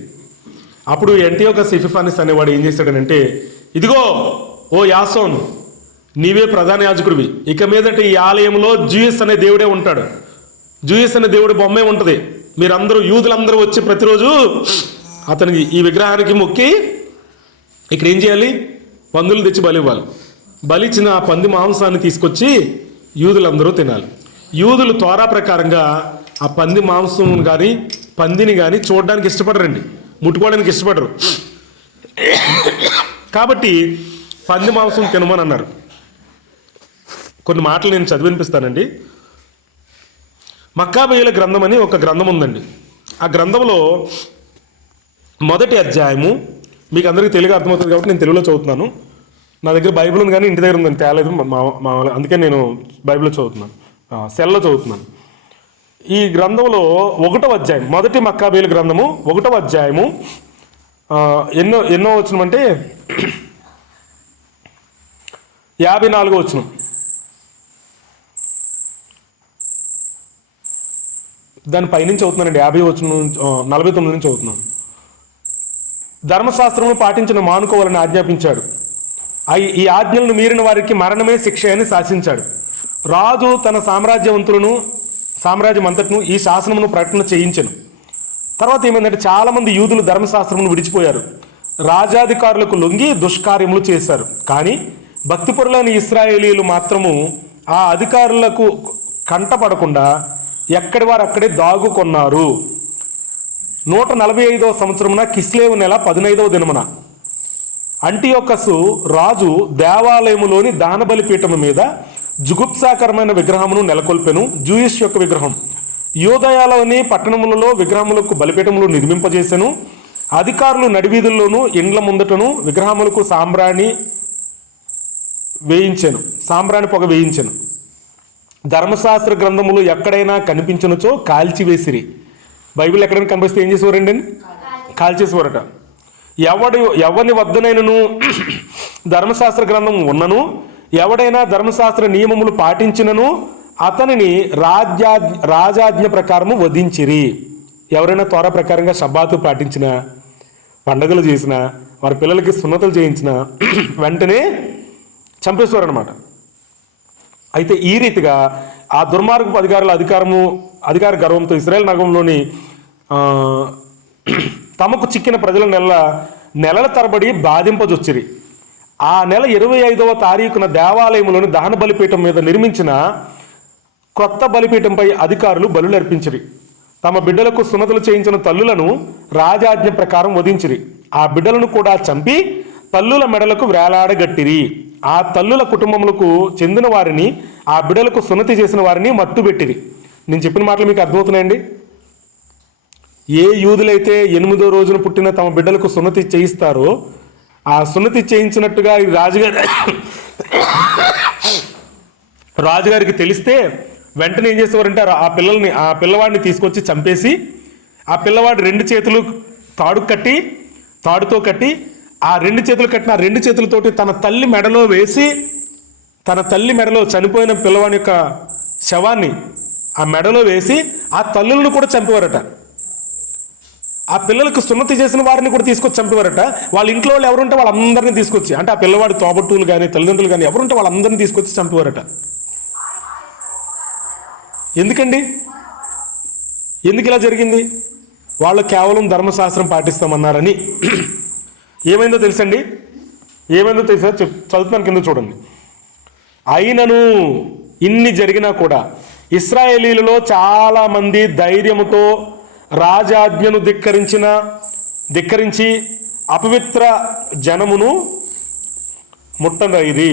అప్పుడు యాంటియోకస్ ఎపిఫానిస్ అనేవాడు ఏం చేశాడనంటే, ఇదిగో ఓ యాసోన్, నీవే ప్రధాన యాజకుడివి, ఇక మీదట ఈ ఆలయంలో జూయస్ అనే దేవుడే ఉంటాడు, జూయస్ అనే దేవుడి బొమ్మే ఉంటుంది. మీరందరూ యూదులందరూ వచ్చి ప్రతిరోజు అతనికి ఈ విగ్రహానికి మొక్కి ఇక్కడ ఏం చేయాలి? పందులు తెచ్చి బలి ఇవ్వాలి. బలిచ్చిన ఆ పంది మాంసాన్ని తీసుకొచ్చి యూదులందరూ తినాలి. యూదులు తోరా ప్రకారంగా ఆ పంది మాంసం కానీ పందిని కానీ చూడడానికి ఇష్టపడరండి, ముట్టుకోవడానికి ఇష్టపడరు. కాబట్టి పంది మాంసం తినమని అన్నారు. కొన్ని మాటలు నేను చదివినిపిస్తానండి. మక్కాబీయుల గ్రంథం అని ఒక గ్రంథం ఉందండి. ఆ గ్రంథంలో మొదటి అధ్యాయము, మీకు అందరికీ తెలుగు అర్థమవుతుంది కాబట్టి నేను తెలుగులో చదువుతున్నాను. నా దగ్గర బైబిల్ ఉంది కానీ ఇంటి దగ్గర ఉందని తేలేదు, అందుకే నేను బైబిల్లో చదువుతున్నాను, సెల్లో చదువుతున్నాను. ఈ గ్రంథంలో 1వ అధ్యాయం, మొదటి మక్కాబీయుల గ్రంథము 1వ అధ్యాయము ఎన్నో వచనం అంటే 54వ వచనం. దాని పైనుంచి చదువుతున్నానండి, 50 వచనం 49 నుంచి చదువుతున్నాను. ధర్మశాస్త్రమును పాటించిన మానుకోవాలని ఆజ్ఞాపించాడు. ఈ ఆజ్ఞలను మీరిన వారికి మరణమే శిక్ష అని శాసించాడు. రాజు తన సామ్రాజ్యమంతటిను ఈ శాసనమును ప్రకటన చేయించెను. తర్వాత ఏమైందంటే చాలామంది యూదులు ధర్మశాస్త్రమును విడిచిపోయారు, రాజాధికారులకు లొంగి దుష్కార్యములు చేశారు. కానీ భక్తిపరులైన ఇశ్రాయేలీయులు మాత్రము ఆ అధికారులకు కంటపడకుండా ఎక్కడి వారు అక్కడే దాగుకొన్నారు. 145వ సంవత్సరమున కిస్లేవు నెల 15వ దినమున అంటియోకసు రాజు దేవాలయములోని దానబలిపీఠము మీద జుగుప్సాకరమైన విగ్రహమును నెలకొల్పెను. జూయిష్ యొక్క విగ్రహం యూదయలోని పట్టణములలో విగ్రహములకు బలిపీఠములు నిర్మింపజేసెను. అధికారులు నడివీధుల్లోనూ ఇండ్ల ముందటను విగ్రహములకు సాంబ్రాణి పొగ వేయించెను. ధర్మశాస్త్ర గ్రంథములు ఎక్కడైనా కనిపించనుచో కాల్చివేసిరి. బైబిల్ ఎక్కడైనా కనిపిస్తే ఏం చేసేవారండి? కాల్చేసేవారట. ఎవని వద్దనైనను ధర్మశాస్త్ర గ్రంథం ఉన్నను, ఎవడైనా ధర్మశాస్త్ర నియమములు పాటించినను అతనిని రాజాజ్ఞ ప్రకారము వధించిరి. ఎవరైనా త్వర ప్రకారంగా షబ్బాతు పాటించిన, పండుగలు చేసిన, వారి పిల్లలకి సున్నతులు చేయించిన వెంటనే చంపేశ్వరు అనమాట. అయితే ఈ రీతిగా ఆ దుర్మార్గపు అధికారుల అధికార గర్వంతో ఇశ్రాయేల్ నగరంలోని తమకు చిక్కిన ప్రజల నెలల తరబడి బాధింపజొచ్చిరి. ఆ నెల 25వ తారీఖున దేవాలయంలోని దహన బలిపీఠం మీద నిర్మించిన కొత్త బలిపీఠంపై అధికారులు బలులు అర్పించిరి. తమ బిడ్డలకు సున్నతులు చేయించిన తల్లులను రాజాజ్ఞ ప్రకారం వధించిరి. ఆ బిడ్డలను కూడా చంపి తల్లుల మెడలకు వేలాడగట్టిరి. ఆ తల్లుల కుటుంబములకు చెందిన వారిని, ఆ బిడ్డలకు సున్నతి చేసిన వారిని మట్టుబెట్టిరి. నేను చెప్పిన మాటలు మీకు అర్థమవుతున్నాయండి? ఏ యూదులైతే 8వ రోజున పుట్టిన తమ బిడ్డలకు సున్నతి చేయిస్తారో ఆ సున్నతి చేయించినట్టుగా రాజుగారికి తెలిస్తే వెంటనే ఏం చేసేవారంటే ఆ పిల్లవాడిని తీసుకొచ్చి చంపేసి, ఆ పిల్లవాడు 2 చేతులు తాడుతో కట్టి ఆ 2 చేతులు కట్టిన ఆ 2 చేతులతోటి తన తల్లి మెడలో వేసి, తన తల్లి మెడలో చనిపోయిన పిల్లవాడి యొక్క శవాన్ని ఆ మెడలో వేసి ఆ తల్లులను కూడా చంపేవారట. ఆ పిల్లలకు సున్నతి చేసిన వారిని కూడా తీసుకొచ్చి చంపేవారట. వాళ్ళ ఇంట్లో వాళ్ళు ఎవరుంటే వాళ్ళందరినీ తీసుకొచ్చి, అంటే ఆ పిల్లవాడి తోబట్టువులు కానీ తల్లిదండ్రులు కానీ ఎవరుంటే వాళ్ళందరినీ తీసుకొచ్చి చంపేవారట. ఎందుకండి? ఎందుకు ఇలా జరిగింది? వాళ్ళు కేవలం ధర్మశాస్త్రం పాటిస్తామన్నారని. ఏమైందో తెలుసండి? చదువుతున్నాను, కింద చూడండి. అయినను ఇన్ని జరిగినా కూడా ఇశ్రాయేలీలలో చాలా మంది ధైర్యముతో రాజాజ్ఞను ధిక్కరించి అపవిత్ర జనమును ముట్టనైరి.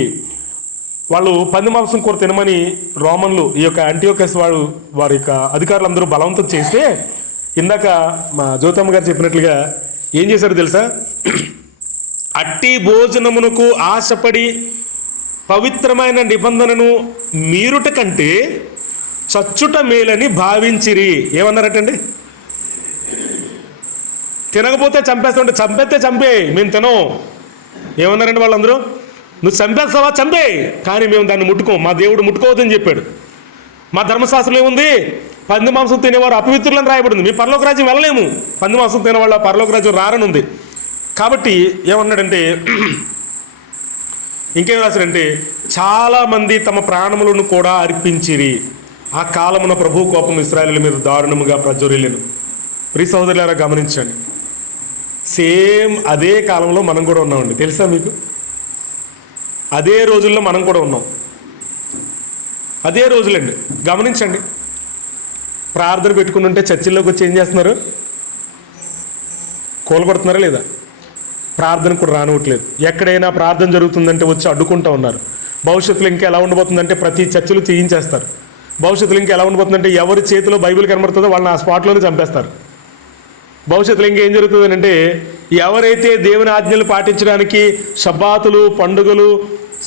వాళ్ళు పంది మాంసం కూర తినమని రోమన్లు, ఈ యొక్క యాంటియోకస్ వారి యొక్క అధికారులందరూ బలవంతం చేస్తే, ఇందాక మా జ్యోతమ్మ గారు చెప్పినట్లుగా ఏం చేశారో తెలుసా? అట్టి భోజనమునకు ఆశపడి పవిత్రమైన నిబంధనను మీరుట కంటే చచ్చుట మేలని భావించిరి. ఏమన్నారటండి? తినకపోతే చంపేస్తుంటే, చంపేస్తే చంపే, మేము తినం. ఏమన్నారండి వాళ్ళందరూ? నువ్వు చంపేస్తావా? చంపే, కానీ మేము దాన్ని ముట్టుకోం, మా దేవుడు ముట్టుకోవద్దని చెప్పాడు. మా ధర్మశాస్త్రం ఏముంది? పంది మాంసం తినేవారు అపవిత్రులని రాయబడింది. మీ పరలోక రాజ్యం వెళ్ళలేము, పంది మాంసం తినేవాళ్ళ పరలోక రాజ్యం రారని ఉంది. కాబట్టి ఏమన్నాడంటే, ఇంకేం రాశాడంటే, చాలామంది తమ ప్రాణములను కూడా అర్పించిరి. ఆ కాలమున ప్రభు కోపం ఇశ్రాయేలు మీద దారుణముగా ప్రజ్వరిల్లెను. ప్రియ సహోదరులారా గమనించండి, సేమ్ అదే కాలంలో మనం కూడా ఉన్నామండి. తెలుసా మీకు? అదే రోజుల్లో మనం కూడా ఉన్నాం. అదే రోజులండి. గమనించండి, ప్రార్థన పెట్టుకుని ఉంటే చర్చిల్లోకి వచ్చి ఏం చేస్తున్నారు? కోలుకొడుతున్నారా లేదా? ప్రార్థన కూడా రానివ్వట్లేదు. ఎక్కడైనా ప్రార్థన జరుగుతుందంటే వచ్చి అడ్డుకుంటూ ఉన్నారు. భవిష్యత్తులో ఇంకా ఎలా ఉండబోతుందంటే ప్రతి చర్చలు చేయించేస్తారు. భవిష్యత్తులో ఇంకా ఎలా ఉండబోతుందంటే ఎవరి చేతిలో బైబిల్ కనబడుతుందో వాళ్ళని ఆ స్పాట్లోనే చంపేస్తారు. భవిష్యత్తులో ఇంకేం జరుగుతుంది అంటే, ఎవరైతే దేవుని ఆజ్ఞలు పాటించడానికి షబ్బాతులు, పండుగలు,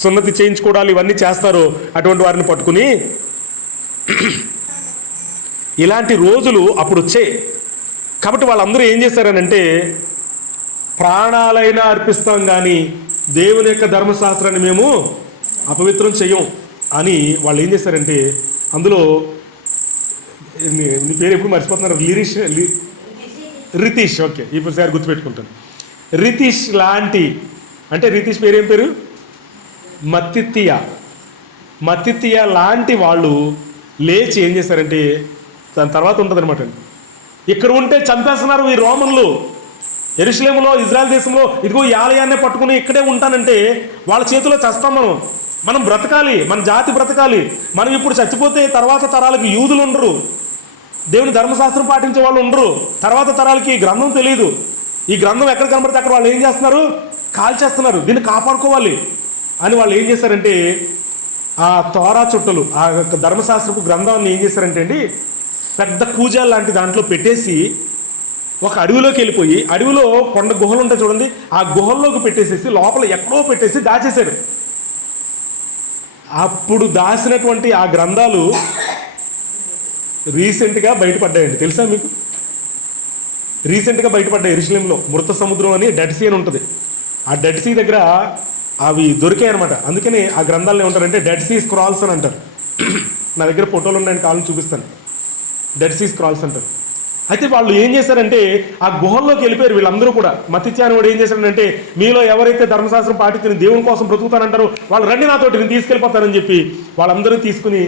సున్నతి చేయించుకోవడాలు ఇవన్నీ చేస్తారో అటువంటి వారిని పట్టుకుని ఇలాంటి రోజులు అప్పుడు వచ్చాయి. కాబట్టి వాళ్ళందరూ ఏం చేశారనంటే, ప్రాణాలైనా అర్పిస్తాం కానీ దేవుని యొక్క ధర్మశాస్త్రాన్ని మేము అపవిత్రం చెయ్యం అని వాళ్ళు ఏం చేశారంటే, అందులో నీ పేరు ఎప్పుడు మర్చిపోతున్నారు? రితీష్. ఓకే, ఇప్పుడు సార్ గుర్తుపెట్టుకుంటాను. రితీష్ లాంటి, అంటే రితీష్ పేరు ఏం పేరు? మత్తిత్తియా లాంటి వాళ్ళు లేచి ఏం చేశారంటే, దాని తర్వాత ఉంటుంది అనమాట, ఇక్కడ ఉంటే చంపేస్తున్నారు ఈ రోమన్లు. యెరూషలేములో, ఇజ్రాయెల్ దేశంలో ఇదిగో ఈ ఆలయాన్నే పట్టుకుని ఇక్కడే ఉంటానంటే వాళ్ళ చేతిలో చస్తాం. మనం బ్రతకాలి, మన జాతి బ్రతకాలి. మనం ఇప్పుడు చచ్చిపోతే తర్వాత తరాలకు యూదులు ఉండరు, దేవుని ధర్మశాస్త్రం పాటించే వాళ్ళు ఉండరు. తర్వాత తరాలకి ఈ గ్రంథం తెలియదు. ఈ గ్రంథం ఎక్కడ కనబడితే అక్కడ వాళ్ళు ఏం చేస్తున్నారు? కాల్చేస్తున్నారు. దీన్ని కాపాడుకోవాలి అని వాళ్ళు ఏం చేశారంటే, ఆ తోరా చుట్టలు ఆ ధర్మశాస్త్రపు గ్రంథాన్ని ఏం చేశారంటే అండి, పెద్ద కూజాలు లాంటి దాంట్లో పెట్టేసి ఒక అడవిలోకి వెళ్ళిపోయి, అడవిలో కొండ గుహలు ఉంటాయి చూడండి, ఆ గుహల్లోకి పెట్టేసేసి లోపల ఎక్కడో పెట్టేసి దాచేశారు. అప్పుడు దాచినటువంటి ఆ గ్రంథాలు రీసెంట్గా బయటపడ్డాయండి. తెలుసా మీకు? రీసెంట్గా బయటపడ్డాయి. యెరూషలేంలో మృత సముద్రం అని డెడ్ సీ అని ఉంటుంది. ఆ డెడ్ సీ దగ్గర అవి దొరికాయి అనమాట. అందుకని ఆ గ్రంథాలను ఏమంటారంటే డెడ్ సీ స్క్రాల్స్ అని అంటారు. నా దగ్గర ఫోటోలు ఉన్నాయని కావాలని చూపిస్తాను. డెడ్ సీ స్క్రాల్స్ అంటారు. అయితే వాళ్ళు ఏం చేశారంటే ఆ గుహల్లోకి వెళ్ళిపోయారు వీళ్ళందరూ కూడా. మత్తిత్యాని వాడు ఏం చేశాడంటే, మీలో ఎవరైతే ధర్మశాస్త్రం పాటించిన దేవుని కోసం బ్రతుకుతానంటారో వాళ్ళు రండి నాతోటి, నేను తీసుకెళ్ళిపోతానని చెప్పి వాళ్ళందరూ తీసుకుని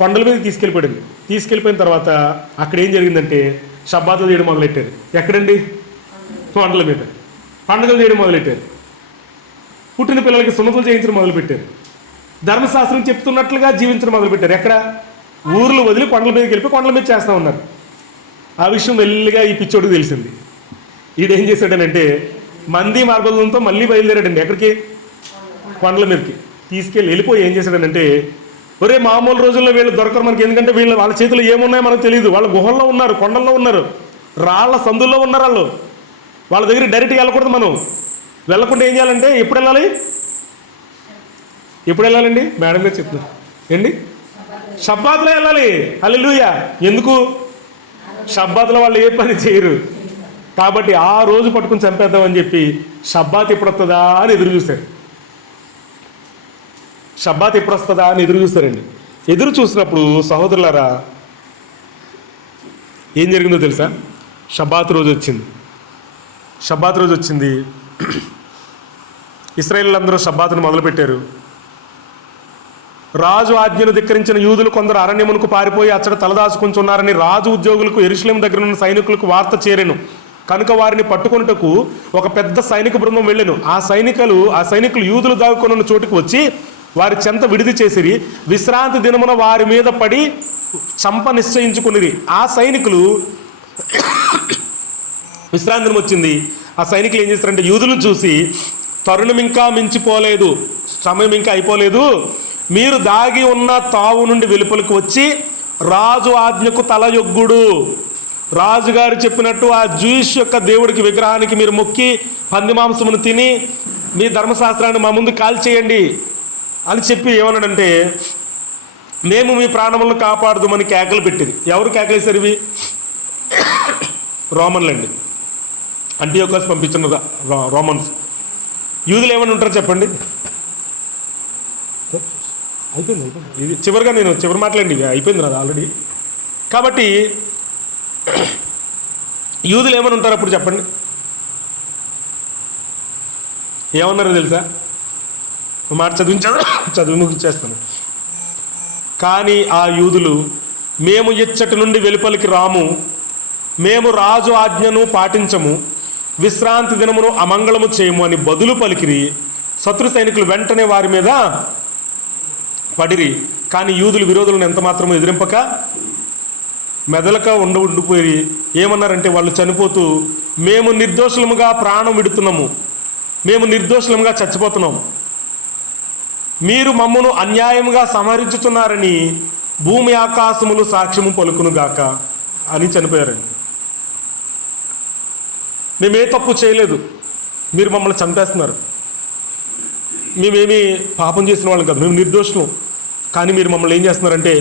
కొండల మీద తీసుకెళ్ళిపోయాడు. తీసుకెళ్ళిపోయిన తర్వాత అక్కడ ఏం జరిగిందంటే షబ్బాతులు చేయడం మొదలెట్టారు. ఎక్కడండి? కొండల మీద పండుగలు చేయడం మొదలెట్టారు. పుట్టిన పిల్లలకి సున్నతులు చేయించడం మొదలుపెట్టారు. ధర్మశాస్త్రం చెప్తున్నట్లుగా జీవించడం మొదలుపెట్టారు. ఎక్కడ? ఊర్లు వదిలి కొండల మీదకి వెళ్ళిపోయి కొండల మీద చేస్తూ ఉన్నారు. ఆ విషయం మెల్లిగా ఈ పిచ్చోడికి తెలిసింది. ఈడేం చేశాడనంటే మంది మార్గంతో మళ్ళీ బయలుదేరాడండి. ఎక్కడికి? కొండల మీదకి వెళ్ళిపోయి ఏం చేశాడనంటే, ఒరే మామూలు రోజుల్లో వీళ్ళు దొరకరు మనకి, ఎందుకంటే వాళ్ళ చేతిలో ఏమున్నాయో మనకు తెలియదు. వాళ్ళ గుహల్లో ఉన్నారు, కొండల్లో ఉన్నారు, రాళ్ల సందుల్లో ఉన్నారు. వాళ్ళ దగ్గర డైరెక్ట్గా వెళ్ళకూడదు. మనం వెళ్ళకుండా ఏం చేయాలంటే ఎప్పుడు వెళ్ళాలండి? మేడం గారు చెప్తున్నారు ఏంటి? షబ్బాతులో వెళ్ళాలి. హల్లెలూయా. ఎందుకు? షబ్బాతులో వాళ్ళు ఏ పని చేయరు కాబట్టి ఆ రోజు పట్టుకుని చంపేద్దామని చెప్పి షబ్బాత్ ఎప్పుడు వస్తుందా అని ఎదురు చూశారు. షబ్బాత్ ఎప్పుడు వస్తుందా అని ఎదురు చూస్తారండి. ఎదురు చూసినప్పుడు సహోదరులారా ఏం జరిగిందో తెలుసా? షబ్బాత్ రోజు వచ్చింది. ఇశ్రాయేలీయులందరూ షబ్బాతును మొదలుపెట్టారు. రాజు ఆజ్ఞను ధిక్కరించిన యూదులు కొందరు అరణ్యమునకు పారిపోయి అచ్చట తలదాచుకుంటున్నారని రాజు ఉద్యోగులకు యెరూషలేము దగ్గర ఉన్న సైనికులకు వార్త చేరెను. కనుక వారిని పట్టుకొనుటకు ఒక పెద్ద సైనిక బృందం వెళ్ళెను. ఆ సైనికులు యూదులు దాక్కున్న చోటుకు వచ్చి వారి చెంత విడిది చేసిరి. విశ్రాంతి దినమున వారి మీద పడి చంప నిశ్చయించుకునిరి. ఆ సైనికులు విశ్రాంతి దినం వచ్చింది. ఆ సైనికులు ఏం చేస్తారంటే యూదులను చూసి, తరుణం ఇంకా మించిపోలేదు, సమయం ఇంకా అయిపోలేదు, మీరు దాగి ఉన్న తావు నుండి వెలుపలికి వచ్చి రాజు ఆజ్ఞకు తలయొగ్గుడు. రాజుగారు చెప్పినట్టు ఆ జూయిష్ యొక్క దేవుడికి విగ్రహానికి మీరు మొక్కి పంది మాంసమును తిని మీ ధర్మశాస్త్రాన్ని మా ముందు కాల్చేయండి అని చెప్పి ఏమన్నాడంటే, మేము మీ ప్రాణములను కాపాడుదామని కేకలు పెట్టింది. ఎవరు కేకలేశారు? ఇవి రోమన్లండి. అంటియోకస్ పంపించిన రోమన్స్. యూదులు ఏమని ఉంటారు చెప్పండి? అయిపోయింది. ఇది చివరిగా నేను చివరి మాట్లాడండి, అయిపోయింది నాది ఆల్రెడీ. కాబట్టి యూదులు ఏమని ఉంటారు అప్పుడు చెప్పండి? ఏమన్నారో తెలుసా? మాట చదివి ముగిచ్చేస్తాను. కానీ ఆ యూదులు, మేము ఇచ్చటి నుండి వెలుపలికి రాము, మేము రాజు ఆజ్ఞను పాటించము, విశ్రాంతి దినమును అమంగళము చేయము అని బదులు పలికిరి. శత్రు సైనికులు వెంటనే వారి మీద పడిరి. కానీ యూదులు విరోధులను ఎంత మాత్రమూ ఎదిరింపక మెదలక ఉండిపోయి ఏమన్నారంటే, వాళ్ళు చనిపోతూ, మేము నిర్దోషులముగా ప్రాణం విడుతున్నాము, మేము నిర్దోషులముగా చచ్చిపోతున్నాము, మీరు మమ్మను అన్యాయముగా సంహరించుచున్నారని భూమి ఆకాశములు సాక్ష్యము పలుకునుగాక అని చనిపోయారండి. మేమే తప్పు చేయలేదు, మీరు మమ్మల్ని చంపేస్తున్నారు, మేమేమి పాపం చేసిన వాళ్ళం కాదు, మేము నిర్దోషం, కానీ మీరు మమ్మల్ని ఏం చేస్తున్నారంటే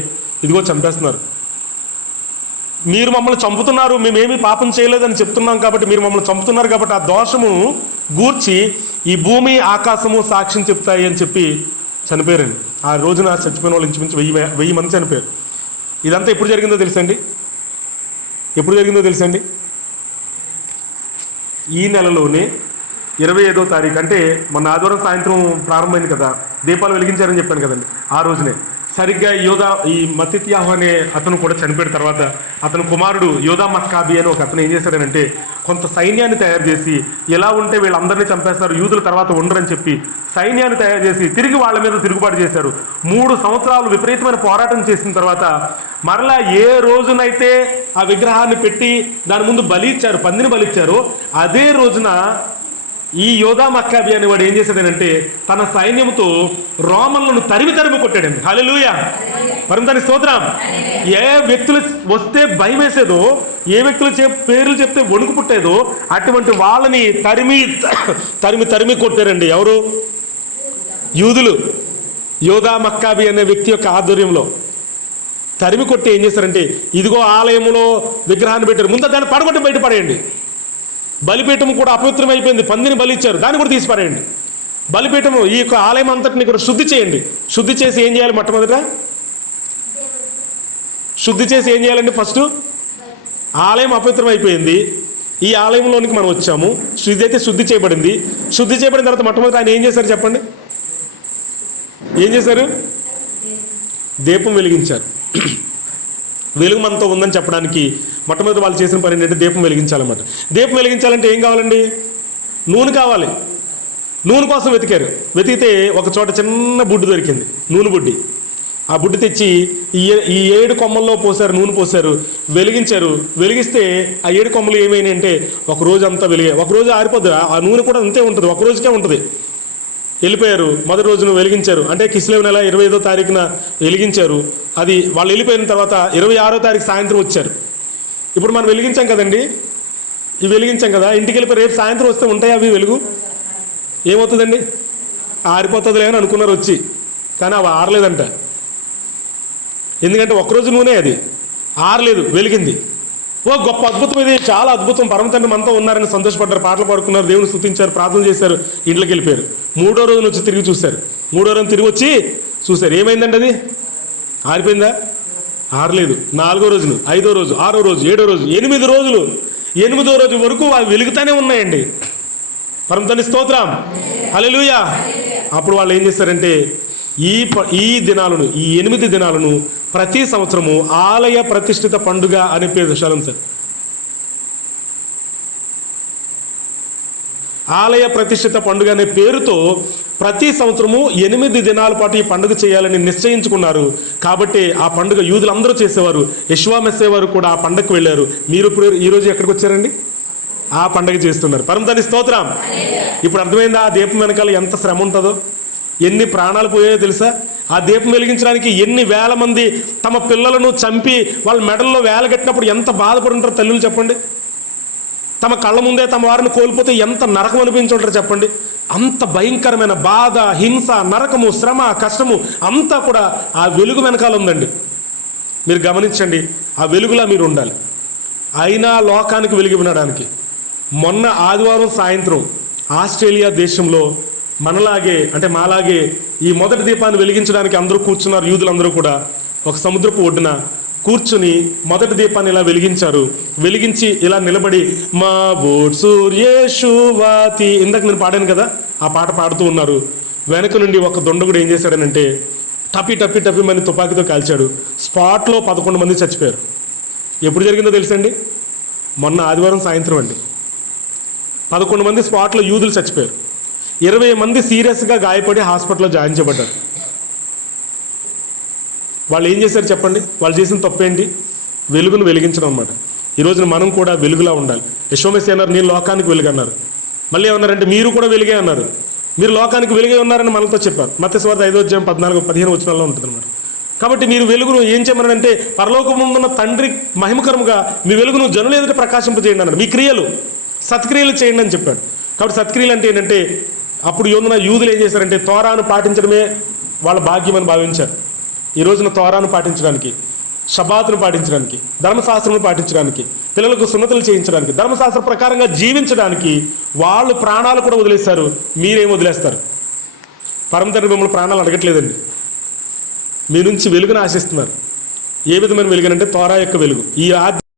ఇదిగో చంపేస్తున్నారు. మీరు మమ్మల్ని చంపుతున్నారు, మేమేమి పాపం చేయలేదని చెప్తున్నాం కాబట్టి మీరు మమ్మల్ని చంపుతున్నారు కాబట్టి ఆ దోషము గూర్చి ఈ భూమి ఆకాశము సాక్ష్యం చెప్తాయి అని చెప్పి చనిపోయారండి. ఆ రోజున చచ్చిపోయిన వాళ్ళు ఇంచుమించు 1000 మంది చనిపోయారు. ఇదంతా ఎప్పుడు జరిగిందో తెలుసండి? ఈ నెలలోనే 25వ తారీఖు, అంటే మొన్న ఆదివారం సాయంత్రం ప్రారంభమైంది కదా, దీపాలు వెలిగించారని చెప్పాను కదండి. ఆ రోజునే సరిగ్గా ఈ మత్తిత్యాహు అనే అతను కూడా చనిపోయిన తర్వాత అతను కుమారుడు యోధా మక్కాబి అని ఒక అతను ఏం చేశాడనంటే, కొంత సైన్యాన్ని తయారు చేసి, ఎలా ఉంటే వీళ్ళందరినీ చంపేస్తారు, యూదుల తర్వాత ఉండరని చెప్పి సైన్యాన్ని తయారు చేసి తిరిగి వాళ్ళ మీద తిరుగుబాటు చేశారు. 3 సంవత్సరాలు విపరీతమైన పోరాటం చేసిన తర్వాత మరలా ఏ రోజునైతే ఆ విగ్రహాన్ని పెట్టి దాని ముందు బలిచ్చారు, పందిని బలిచ్చారో అదే రోజున ఈ యోధా మక్కాబి అనేవాడు ఏం చేశాడనంటే తన సైన్యంతో రోమన్లను తరిమి కొట్టాడండి. హల్లెలూయా, పరమతాని స్తోత్రం. ఏ వ్యక్తులు వస్తే భయం వేసేదో, ఏ వ్యక్తులు పేర్లు చెప్తే వణుకు పుట్టేదో అటువంటి వాళ్ళని తరిమి కొట్టారండి. ఎవరు? యూదులు. యోధా మక్కాబి అనే వ్యక్తి యొక్క ఆధ్వర్యంలో తరిమి కొట్టి ఏం చేశారంటే, ఇదిగో ఆలయంలో విగ్రహాన్ని పెట్టారు, ముందు దాన్ని పడగొట్టి బయటపడేయండి. బలిపీఠం కూడా అపవిత్రం అయిపోయింది, పందిని బలి ఇచ్చారు, దాన్ని కూడా తీసిపారేయండి. బలిపీఠము ఈ యొక్క ఆలయం అంతటిని కూడా శుద్ధి చేయండి. శుద్ధి చేసి ఏం చేయాలి? మొట్టమొదట శుద్ధి చేసి ఏం చేయాలండి? ఫస్ట్ ఆలయం అపవిత్రం అయిపోయింది, ఈ ఆలయంలోనికి మనం వచ్చాము, శుద్ధి చేయబడింది. శుద్ధి చేయబడిన తర్వాత మొట్టమొదటి ఆయన ఏం చేశారు చెప్పండి? ఏం చేశారు? దీపం వెలిగించారు. వెలుగు మనతో ఉందని చెప్పడానికి మొట్టమొదటి వాళ్ళు చేసిన పని ఏంటంటే దీపం వెలిగించాలన్నమాట. దీపం వెలిగించాలంటే ఏం కావాలండి? నూనె కావాలి. నూనె కోసం వెతికితే ఒక చోట చిన్న బుడ్డి దొరికింది, నూనె బుడ్డి. ఆ బుడ్డి తెచ్చి ఈ 7 కొమ్మల్లో పోసారు, నూనె పోసారు, వెలిగించారు. వెలిగిస్తే ఆ 7 కొమ్మలు ఏమైనాయంటే ఒక రోజు అంతా వెలిగాయి. ఒక రోజు ఆరిపోద్ది, ఆ నూనె కూడా అంతే ఉంటుంది, ఒక రోజుకే ఉంటుంది. వెళ్ళిపోయారు. మొదటి రోజున వెలిగించారు, అంటే కిస్లేవ్ నెల 25వ తారీఖున వెలిగించారు. అది వాళ్ళు వెళ్ళిపోయిన తర్వాత 26వ తారీఖు సాయంత్రం వచ్చారు. ఇప్పుడు మనం వెలిగించాం కదండి, ఇవి వెలిగించాం కదా, ఇంటికి వెళ్ళిపోయి రేపు సాయంత్రం వస్తే ఉంటాయి అవి వెలుగు? ఏమవుతుందండి? ఆరిపోతుందిలే అని అనుకున్నారు వచ్చి, కానీ అవి ఆరలేదంట. ఎందుకంటే ఒక్కరోజు నూనె, అది ఆరలేదు, వెలిగింది. ఓ గొప్ప అద్భుతం, ఇది చాలా అద్భుతం, పరమతండ్రి మనతో ఉన్నారని సంతోషపడ్డారు, పాటలు పాడుకున్నారు, దేవుని స్తుతించారు, ప్రార్థన చేశారు, ఇంట్లోకి వెళ్ళిపోయారు. 3వ రోజున వచ్చి తిరిగి చూశారు. 3వ రోజున తిరిగి వచ్చి చూశారు, ఏమైందండి? అది ఆరిపోయిందా? ఆరలేదు. 4వ రోజున, 5వ రోజు, 6వ రోజు, 7వ రోజు, 8 రోజులు, 8వ రోజు వరకు అవి వెలుగుతానే ఉన్నాయండి. పరమతండ్రి స్తోత్రం, హల్లెలూయా. అప్పుడు వాళ్ళు ఏం చేశారంటే ఈ దినాలను, ఈ 8 దినాలను ప్రతి సంవత్సరము ఆలయ ప్రతిష్ఠిత పండుగ అనే పేరు శలం సార్. ఆలయ ప్రతిష్ఠిత పండుగ అనే పేరుతో ప్రతి సంవత్సరము 8 దినాల పాటు ఈ పండుగ చేయాలని నిశ్చయించుకున్నారు. కాబట్టి ఆ పండుగ యూదులందరూ చేసేవారు. యెషువా మెస్సే వారు కూడా ఆ పండుగకు వెళ్ళారు. మీరు ఇప్పుడు ఈరోజు ఎక్కడికి వచ్చారండి? ఆ పండుగ చేస్తున్నారు. పరమతండ్రి స్తోత్రం. ఇప్పుడు అర్థమైందా ఆ దీపం వెనకాల ఎంత శ్రమ ఉంటుందో, ఎన్ని ప్రాణాలు పోయాయో తెలుసా? ఆ దీపం వెలిగించడానికి ఎన్ని వేల మంది తమ పిల్లలను చంపి వాళ్ళ మెడల్లో వేలగట్టినప్పుడు ఎంత బాధపడి ఉంటారో తల్లులు చెప్పండి. తమ కళ్ళ ముందే తమ వారిని కోల్పోతే ఎంత నరకం అనిపించుంటారో చెప్పండి. అంత భయంకరమైన బాధ, హింస, నరకము, శ్రమ, కష్టము అంతా కూడా ఆ వెలుగు వెనకాల ఉందండి. మీరు గమనించండి, ఆ వెలుగులా మీరు ఉండాలి. అయినా లోకానికి వెలుగు వినడానికి మొన్న ఆదివారం సాయంత్రం ఆస్ట్రేలియా దేశంలో మనలాగే, అంటే మాలాగే ఈ మొదటి దీపాన్ని వెలిగించడానికి అందరూ కూర్చున్నారు. యూదులందరూ కూడా ఒక సముద్రపు ఒడ్డున కూర్చుని మొదటి దీపాన్ని ఇలా వెలిగించారు. వెలిగించి ఇలా నిలబడి మా బోట్ సూర్యేషువాతి, ఇందాక నేను పాడాను కదా, ఆ పాట పాడుతూ ఉన్నారు. వెనక నుండి ఒక దొండగుడు ఏం చేశాడనంటే టపి మంది తుపాకీతో కాల్చాడు. స్పాట్లో 11 మంది చచ్చిపోయారు. ఎప్పుడు జరిగిందో తెలుసండి? మొన్న ఆదివారం సాయంత్రం అండి. 11 మంది స్పాట్లో యూదులు చచ్చిపోయారు. 20 మంది సీరియస్గా గాయపడి హాస్పిటల్లో జాయిన్ చేయబడ్డారు. వాళ్ళు ఏం చేశారు చెప్పండి? వాళ్ళు చేసిన తప్పేంటి? వెలుగును వెలిగించడం అన్నమాట. ఈ రోజున మనం కూడా వెలుగులా ఉండాలి. యెషువా మెస్సీ అన్నారు, నేను లోకానికి వెలుగు అన్నారు. మళ్ళీ ఏమన్నారంటే మీరు కూడా వెలుగే అన్నారు. మీరు లోకానికి వెలుగే ఉన్నారని మనతో చెప్పారు. మత్తయి సువార్త 5వ అధ్యాయం 14-15 వచనాల్లో ఉంటుంది అన్నమాట. కాబట్టి మీరు వెలుగును ఏం చేయమన్నారంటే పరలోకమున్న తండ్రి మహిమకరముగా మీ వెలుగును జనుల ఎదుట ప్రకాశింపజేయండి అన్నాడు. మీ క్రియలు, సత్క్రియలు చేయండి అని చెప్పాడు. కాబట్టి సత్క్రియలు అంటే ఏంటంటే, అప్పుడు యూదులు ఏం చేశారంటే తోరాను పాటించడమే వాళ్ళ భాగ్యం అని భావించారు. ఈ రోజున తోరాను పాటించడానికి, షబాతును పాటించడానికి, ధర్మశాస్త్రమును పాటించడానికి, పిల్లలకు సున్నతులు చేయించడానికి, ధర్మశాస్త్ర ప్రకారంగా జీవించడానికి వాళ్ళు ప్రాణాలు కూడా వదిలేస్తారు. మీరేం వదిలేస్తారు? పరమతండ్రి మిమ్మల్ని ప్రాణాలు అడగట్లేదండి, మీ నుంచి వెలుగును ఆశిస్తున్నారు. ఏ విధమైన వెలుగునంటే తోరా యొక్క వెలుగు. ఈ